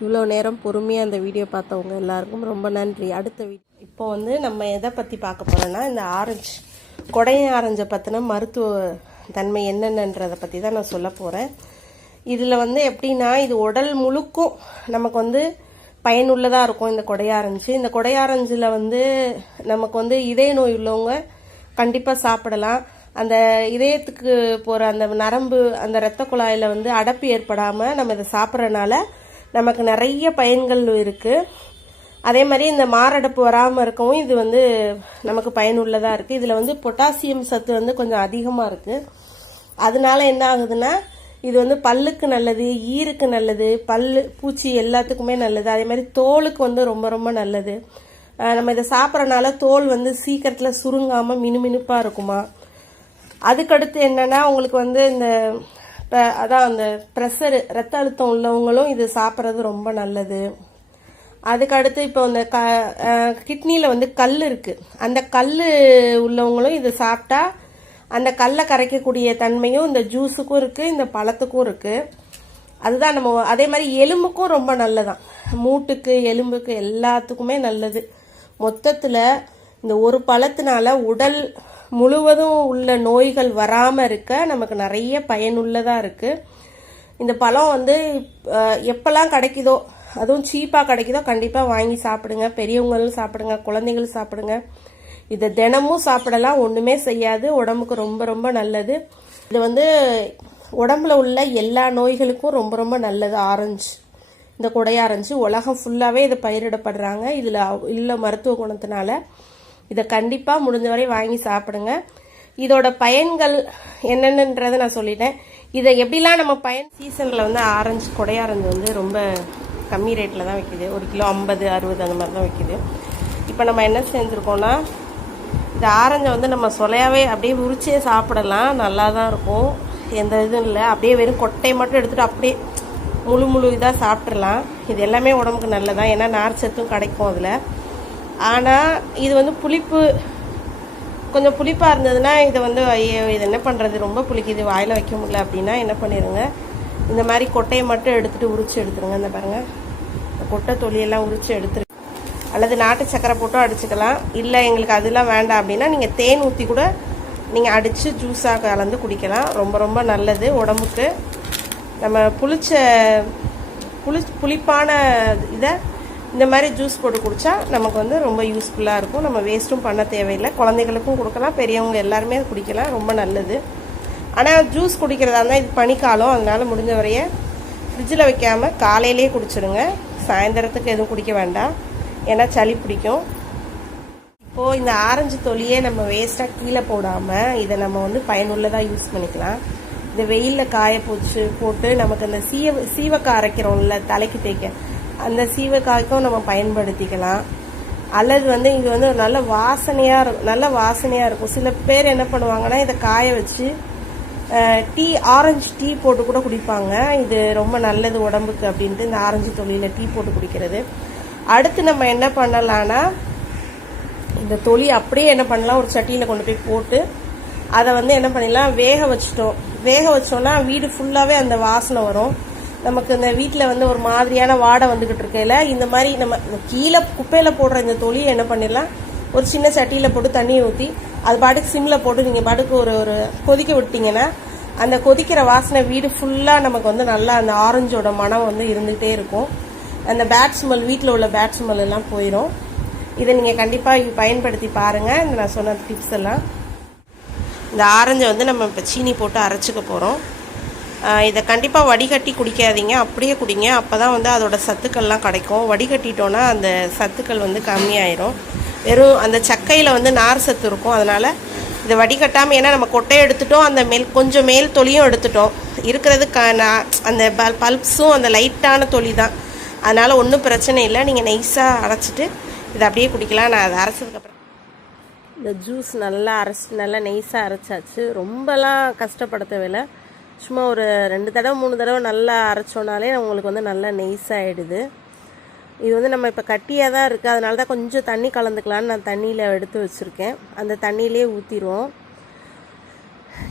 இவ்வளோ நேரம் பொறுமையாக அந்த வீடியோ பார்த்தவங்க எல்லாருக்கும் ரொம்ப நன்றி. அடுத்த இப்போ வந்து நம்ம எதை பற்றி பார்க்க போகிறோன்னா, இந்த ஆரஞ்சு, கொடை ஆரஞ்சை பற்றின மருத்துவ தன்மை என்னென்னன்றதை பற்றி தான் நான் சொல்ல போகிறேன். இதில் வந்து எப்படின்னா, இது உடல் முழுக்கும் நமக்கு வந்து பயனுள்ளதாக இருக்கும் இந்த கொடையாரஞ்சு. இந்த கொடையாரஞ்சில் வந்து நமக்கு வந்து இதய நோய் உள்ளவங்க கண்டிப்பாக சாப்பிடலாம். அந்த இதயத்துக்கு போகிற அந்த நரம்பு, அந்த இரத்த குழாயில் வந்து அடைப்பு ஏற்படாமல் நம்ம இதை சாப்பிட்றதுனால நமக்கு நிறைய பயன்கள் இருக்குது. அதே மாதிரி இந்த மாரடைப்பு வராமல் இருக்கவும் இது வந்து நமக்கு பயனுள்ளதாக இருக்குது. இதில் வந்து பொட்டாசியம் சத்து வந்து கொஞ்சம் அதிகமாக இருக்குது. அதனால என்ன ஆகுதுன்னா, இது வந்து பல்லுக்கு நல்லது, ஈருக்கு நல்லது, பூச்சி எல்லாத்துக்குமே நல்லது. அதே மாதிரி தோலுக்கு வந்து ரொம்ப ரொம்ப நல்லது. நம்ம இதை சாப்பிட்றனால தோல் வந்து சீக்கிரத்தில் சுருங்காமல் மினுமினுப்பாக இருக்குமா. அதுக்கடுத்து என்னன்னா, உங்களுக்கு வந்து இந்த அதான் அந்த ப்ரெஷரு, ரத்த அழுத்தம் உள்ளவங்களும் இது சாப்பிட்றது ரொம்ப நல்லது. அதுக்கடுத்து இப்போ இந்த கிட்னியில் வந்து கல் இருக்குது, அந்த கல் உள்ளவங்களும் இது சாப்பிட்டா அந்த கல்லை கரைக்கக்கூடிய தன்மையும் இந்த ஜூஸுக்கும் இருக்குது, இந்த பழத்துக்கும் இருக்குது. அதுதான் நம்ம அதே மாதிரி எலும்புக்கும் ரொம்ப நல்லதான், மூட்டுக்கு எலும்புக்கு எல்லாத்துக்குமே நல்லது. மொத்தத்தில் இந்த ஒரு பழத்தினால உடல் முழுவதும் உள்ள நோய்கள் வராமல் இருக்க நமக்கு நிறைய பயனுள்ளதாக இருக்குது. இந்த பழம் வந்து எப்போல்லாம் கிடைக்குதோ, அதுவும் சீப்பாக கிடைக்குதோ கண்டிப்பாக வாங்கி சாப்பிடுங்க. பெரியவங்களும் சாப்பிடுங்க, குழந்தைங்களும் சாப்பிடுங்க. இதை தினமும் சாப்பிடலாம், ஒன்றுமே செய்யாது, உடம்புக்கு ரொம்ப ரொம்ப நல்லது. இது வந்து உடம்புல உள்ள எல்லா நோய்களுக்கும் ரொம்ப ரொம்ப நல்லது ஆரஞ்சு. இந்த கொடையாரஞ்சு. உலகம் ஃபுல்லாகவே இதை பயிரிடப்படுறாங்க. இதில் உள்ள மருத்துவ குணத்தினால இதை கண்டிப்பாக முடிஞ்ச வரை வாங்கி சாப்பிடுங்க. இதோட பயன்கள் என்னென்னன்றதை நான் சொல்லிட்டேன். இதை எப்படிலாம் நம்ம சீசனில் வந்து கொடையாரஞ்சு வந்து ரொம்ப கம்மி ரேட்டில் தான் விற்கிது. 1 கிலோ 50, 60 அந்த மாதிரி தான் விற்கிது. இப்போ நம்ம என்ன செஞ்சுருக்கோன்னா, இந்த ஆரஞ்சை வந்து நம்ம சொலையாவே அப்படியே உரிச்சே சாப்பிடலாம். நல்லா தான் இருக்கும், எந்த இதுவும் இல்லை. அப்படியே வெறும் கொட்டையை மட்டும் எடுத்துகிட்டு அப்படியே முழு இதாக சாப்பிட்றலாம். இது எல்லாமே உடம்புக்கு நல்லதான், ஏன்னா நார் சத்தும் கிடைக்கும் அதில். ஆனால் இது வந்து கொஞ்சம் புளிப்பாக இருந்ததுன்னா இதை வந்து இது என்ன பண்ணுறது, ரொம்ப புளிக்குது, வாயில் வைக்க முடியல அப்படின்னா என்ன பண்ணிடுங்க, இந்த மாதிரி கொட்டையை மட்டும் எடுத்துகிட்டு உரிச்சு எடுத்துருங்க. இந்த பாருங்கள், கொட்டை தொலியெல்லாம் உரிச்சு எடுத்துரு. அல்லது நாட்டு சக்கரை போட்டும் அடிச்சுக்கலாம். இல்லை எங்களுக்கு அதெல்லாம் வேண்டாம் அப்படின்னா நீங்கள் தேன் ஊற்றி கூட நீங்கள் அடித்து ஜூஸாக கலந்து குடிக்கலாம். ரொம்ப ரொம்ப நல்லது உடம்புக்கு. நம்ம புளிப்பான இதை இந்த மாதிரி ஜூஸ் போட்டு குடித்தா நமக்கு வந்து ரொம்ப யூஸ்ஃபுல்லாக இருக்கும். நம்ம வேஸ்ட்டும் பண்ண தேவையில்லை. குழந்தைகளுக்கும் கொடுக்கலாம், பெரியவங்க எல்லாருமே குடிக்கலாம், ரொம்ப நல்லது. ஆனால் ஜூஸ் குடிக்கிறதா இருந்தால் இது பனிக்காலம், அதனால் முடிஞ்ச வரைய ஃப்ரிட்ஜில் வைக்காமல் காலையிலே குடிச்சிடுங்க. சாயந்தரத்துக்கு எதுவும் குடிக்க வேண்டாம், ஏன்னா சளி பிடிக்கும். இப்போது இந்த ஆரஞ்சு தொலியே நம்ம வேஸ்ட்டாக கீழே போடாமல் இதை நம்ம வந்து பயனுள்ளதாக யூஸ் பண்ணிக்கலாம். இந்த வெயிலில் போட்டு நமக்கு அந்த சீவக்காய் அரைக்கிறோம்ல தலைக்கு தேய்க்க, அந்த சீவக்காய்க்கும் நம்ம பயன்படுத்திக்கலாம். அல்லது வந்து இது வந்து ஒரு நல்ல வாசனையாக இருக்கும். சில பேர் என்ன பண்ணுவாங்கன்னா, இதை காய வச்சு ஆரஞ்சு டீ போட்டு கூட குடிப்பாங்க. இது ரொம்ப நல்லது உடம்புக்கு அப்படின்ட்டு இந்த ஆரஞ்சு தொலியில் டீ போட்டு குடிக்கிறது. அடுத்து நம்ம என்ன பண்ணலான்னா, இந்த தொலி அப்படியே என்ன பண்ணலாம், ஒரு சட்டியில் கொண்டு போய் போட்டு அதை வந்து என்ன பண்ணிடலாம், வேக வச்சோம்னா வீடு ஃபுல்லாகவே அந்த வாசனை வரும். நமக்கு இந்த வீட்டில் வந்து ஒரு மாதிரியான வாடை வந்துக்கிட்டு இருக்கையில் இந்த மாதிரி நம்ம கீழே குப்பையில் போடுற இந்த தொலியை என்ன பண்ணிடலாம், ஒரு சின்ன சட்டியில் போட்டு தண்ணியை ஊற்றி அது பாட்டுக்கு சிம்மில் போட்டு நீங்கள் பாட்டுக்கு ஒரு கொதிக்க விட்டிங்கன்னா அந்த கொதிக்கிற வாசனை வீடு ஃபுல்லாக நமக்கு வந்து நல்லா அந்த ஆரஞ்சோட மனம் வந்து இருந்துகிட்டே இருக்கும். அந்த பேட் ஸ்மெல், வீட்டில் உள்ள பேட் ஸ்மெல் எல்லாம் போயிடும். இதை நீங்கள் கண்டிப்பாக பயன்படுத்தி பாருங்கள். இந்த நான் சொன்ன டிப்ஸ் எல்லாம். இந்த ஆரஞ்சை வந்து நம்ம இப்போ சீனி போட்டு அரைச்சிக்க போகிறோம். இதை கண்டிப்பாக வடிகட்டி குடிக்காதீங்க, அப்படியே குடிங்க. அப்போ தான் வந்து அதோட சத்துக்கள்லாம் கிடைக்கும். வடிகட்டிட்டோன்னா அந்த சத்துக்கள் வந்து கம்மியாயிரும். வெறும் அந்த சக்கையில் வந்து நார் சத்து இருக்கும். அதனால் இதை வடிகட்டாமல், ஏன்னா நம்ம கொட்டையை எடுத்துட்டோம், அந்த கொஞ்சம் மேல் தொலியும் எடுத்துட்டோம், இருக்கிறது அந்த பல்ப்ஸும் அந்த லைட்டான தொலி தான். அதனால் ஒன்றும் பிரச்சனை இல்லை. நீங்கள் நைஸாக அரைச்சிட்டு இதை அப்படியே குடிக்கலாம். நான் அதை அரைச்சதுக்கப்புறம் இந்த ஜூஸ் நல்லா நல்லா நைஸாக அரைச்சாச்சு. ரொம்பலாம் கஷ்டப்பட தேவையில்லை. சும்மா ஒரு 2 தடவை 3 தடவை நல்லா அரைச்சோனாலே உங்களுக்கு வந்து நல்லா நைஸாகிடுது. இது வந்து நம்ம இப்போ கட்டியாக தான் இருக்குது, அதனால தான் கொஞ்சம் தண்ணி கலந்துக்கலான்னு நான் தண்ணியில் எடுத்து வச்சுருக்கேன். அந்த தண்ணியிலே ஊற்றிடுவோம்.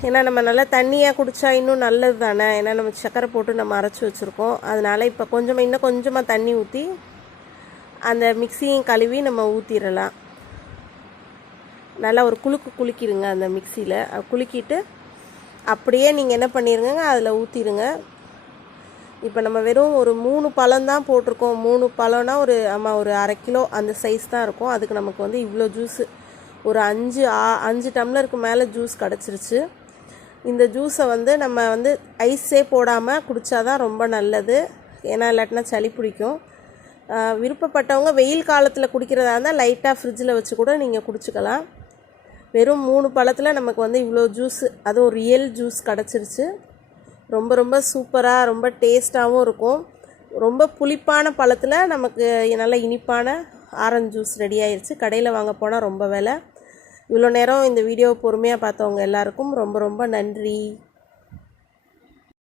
ஏன்னா நம்ம நல்லா தண்ணியாக குடித்தா இன்னும் நல்லது தானே, ஏன்னா நம்ம சக்கரை போட்டு நம்ம அரைச்சி வச்சுருக்கோம். அதனால் இப்போ இன்னும் கொஞ்சமாக தண்ணி ஊற்றி அந்த மிக்சியும் கழுவி நம்ம ஊற்றிடலாம். நல்லா ஒரு குலுக்கிடுங்க அந்த மிக்சியில். குலுக்கிட்டு அப்படியே நீங்கள் என்ன பண்ணிடுங்க, அதில் ஊற்றிடுங்க. இப்போ நம்ம வெறும் ஒரு 3 பழம் தான் போட்டிருக்கோம். 3 பழம்னா ஒரு 1/2 கிலோ அந்த சைஸ் தான் இருக்கும். அதுக்கு நமக்கு வந்து இவ்வளோ ஜூஸு, ஒரு 5 டம்ளருக்கு மேலே ஜூஸ் கிடச்சிருச்சு. இந்த ஜூஸை வந்து நம்ம வந்து ஐஸே போடாமல் குடித்தாதான் ரொம்ப நல்லது, ஏன்னா இல்லாட்டினா சளி பிடிக்கும். விருப்பப்பட்டவங்க வெயில் காலத்தில் குடிக்கிறதா இருந்தால் லைட்டாக ஃப்ரிட்ஜில் வச்சு கூட நீங்கள் குடிச்சிக்கலாம். வெறும் 3 பழத்தில் நமக்கு வந்து இவ்வளோ ஜூஸு, அதுவும் ரியல் ஜூஸ் கிடச்சிருச்சு. ரொம்ப ரொம்ப சூப்பராக, ரொம்ப டேஸ்ட்டாகவும் இருக்கும். ரொம்ப புளிப்பான பழத்தில் நமக்கு நல்ல இனிப்பான ஆரஞ்சு ஜூஸ் ரெடி ஆயிடுச்சு. கடையில் வாங்க போனால் ரொம்ப விலை. இவ்வளோ நேரம் இந்த வீடியோவை பொறுமையாக பார்த்தவங்க எல்லாருக்கும் ரொம்ப ரொம்ப நன்றி.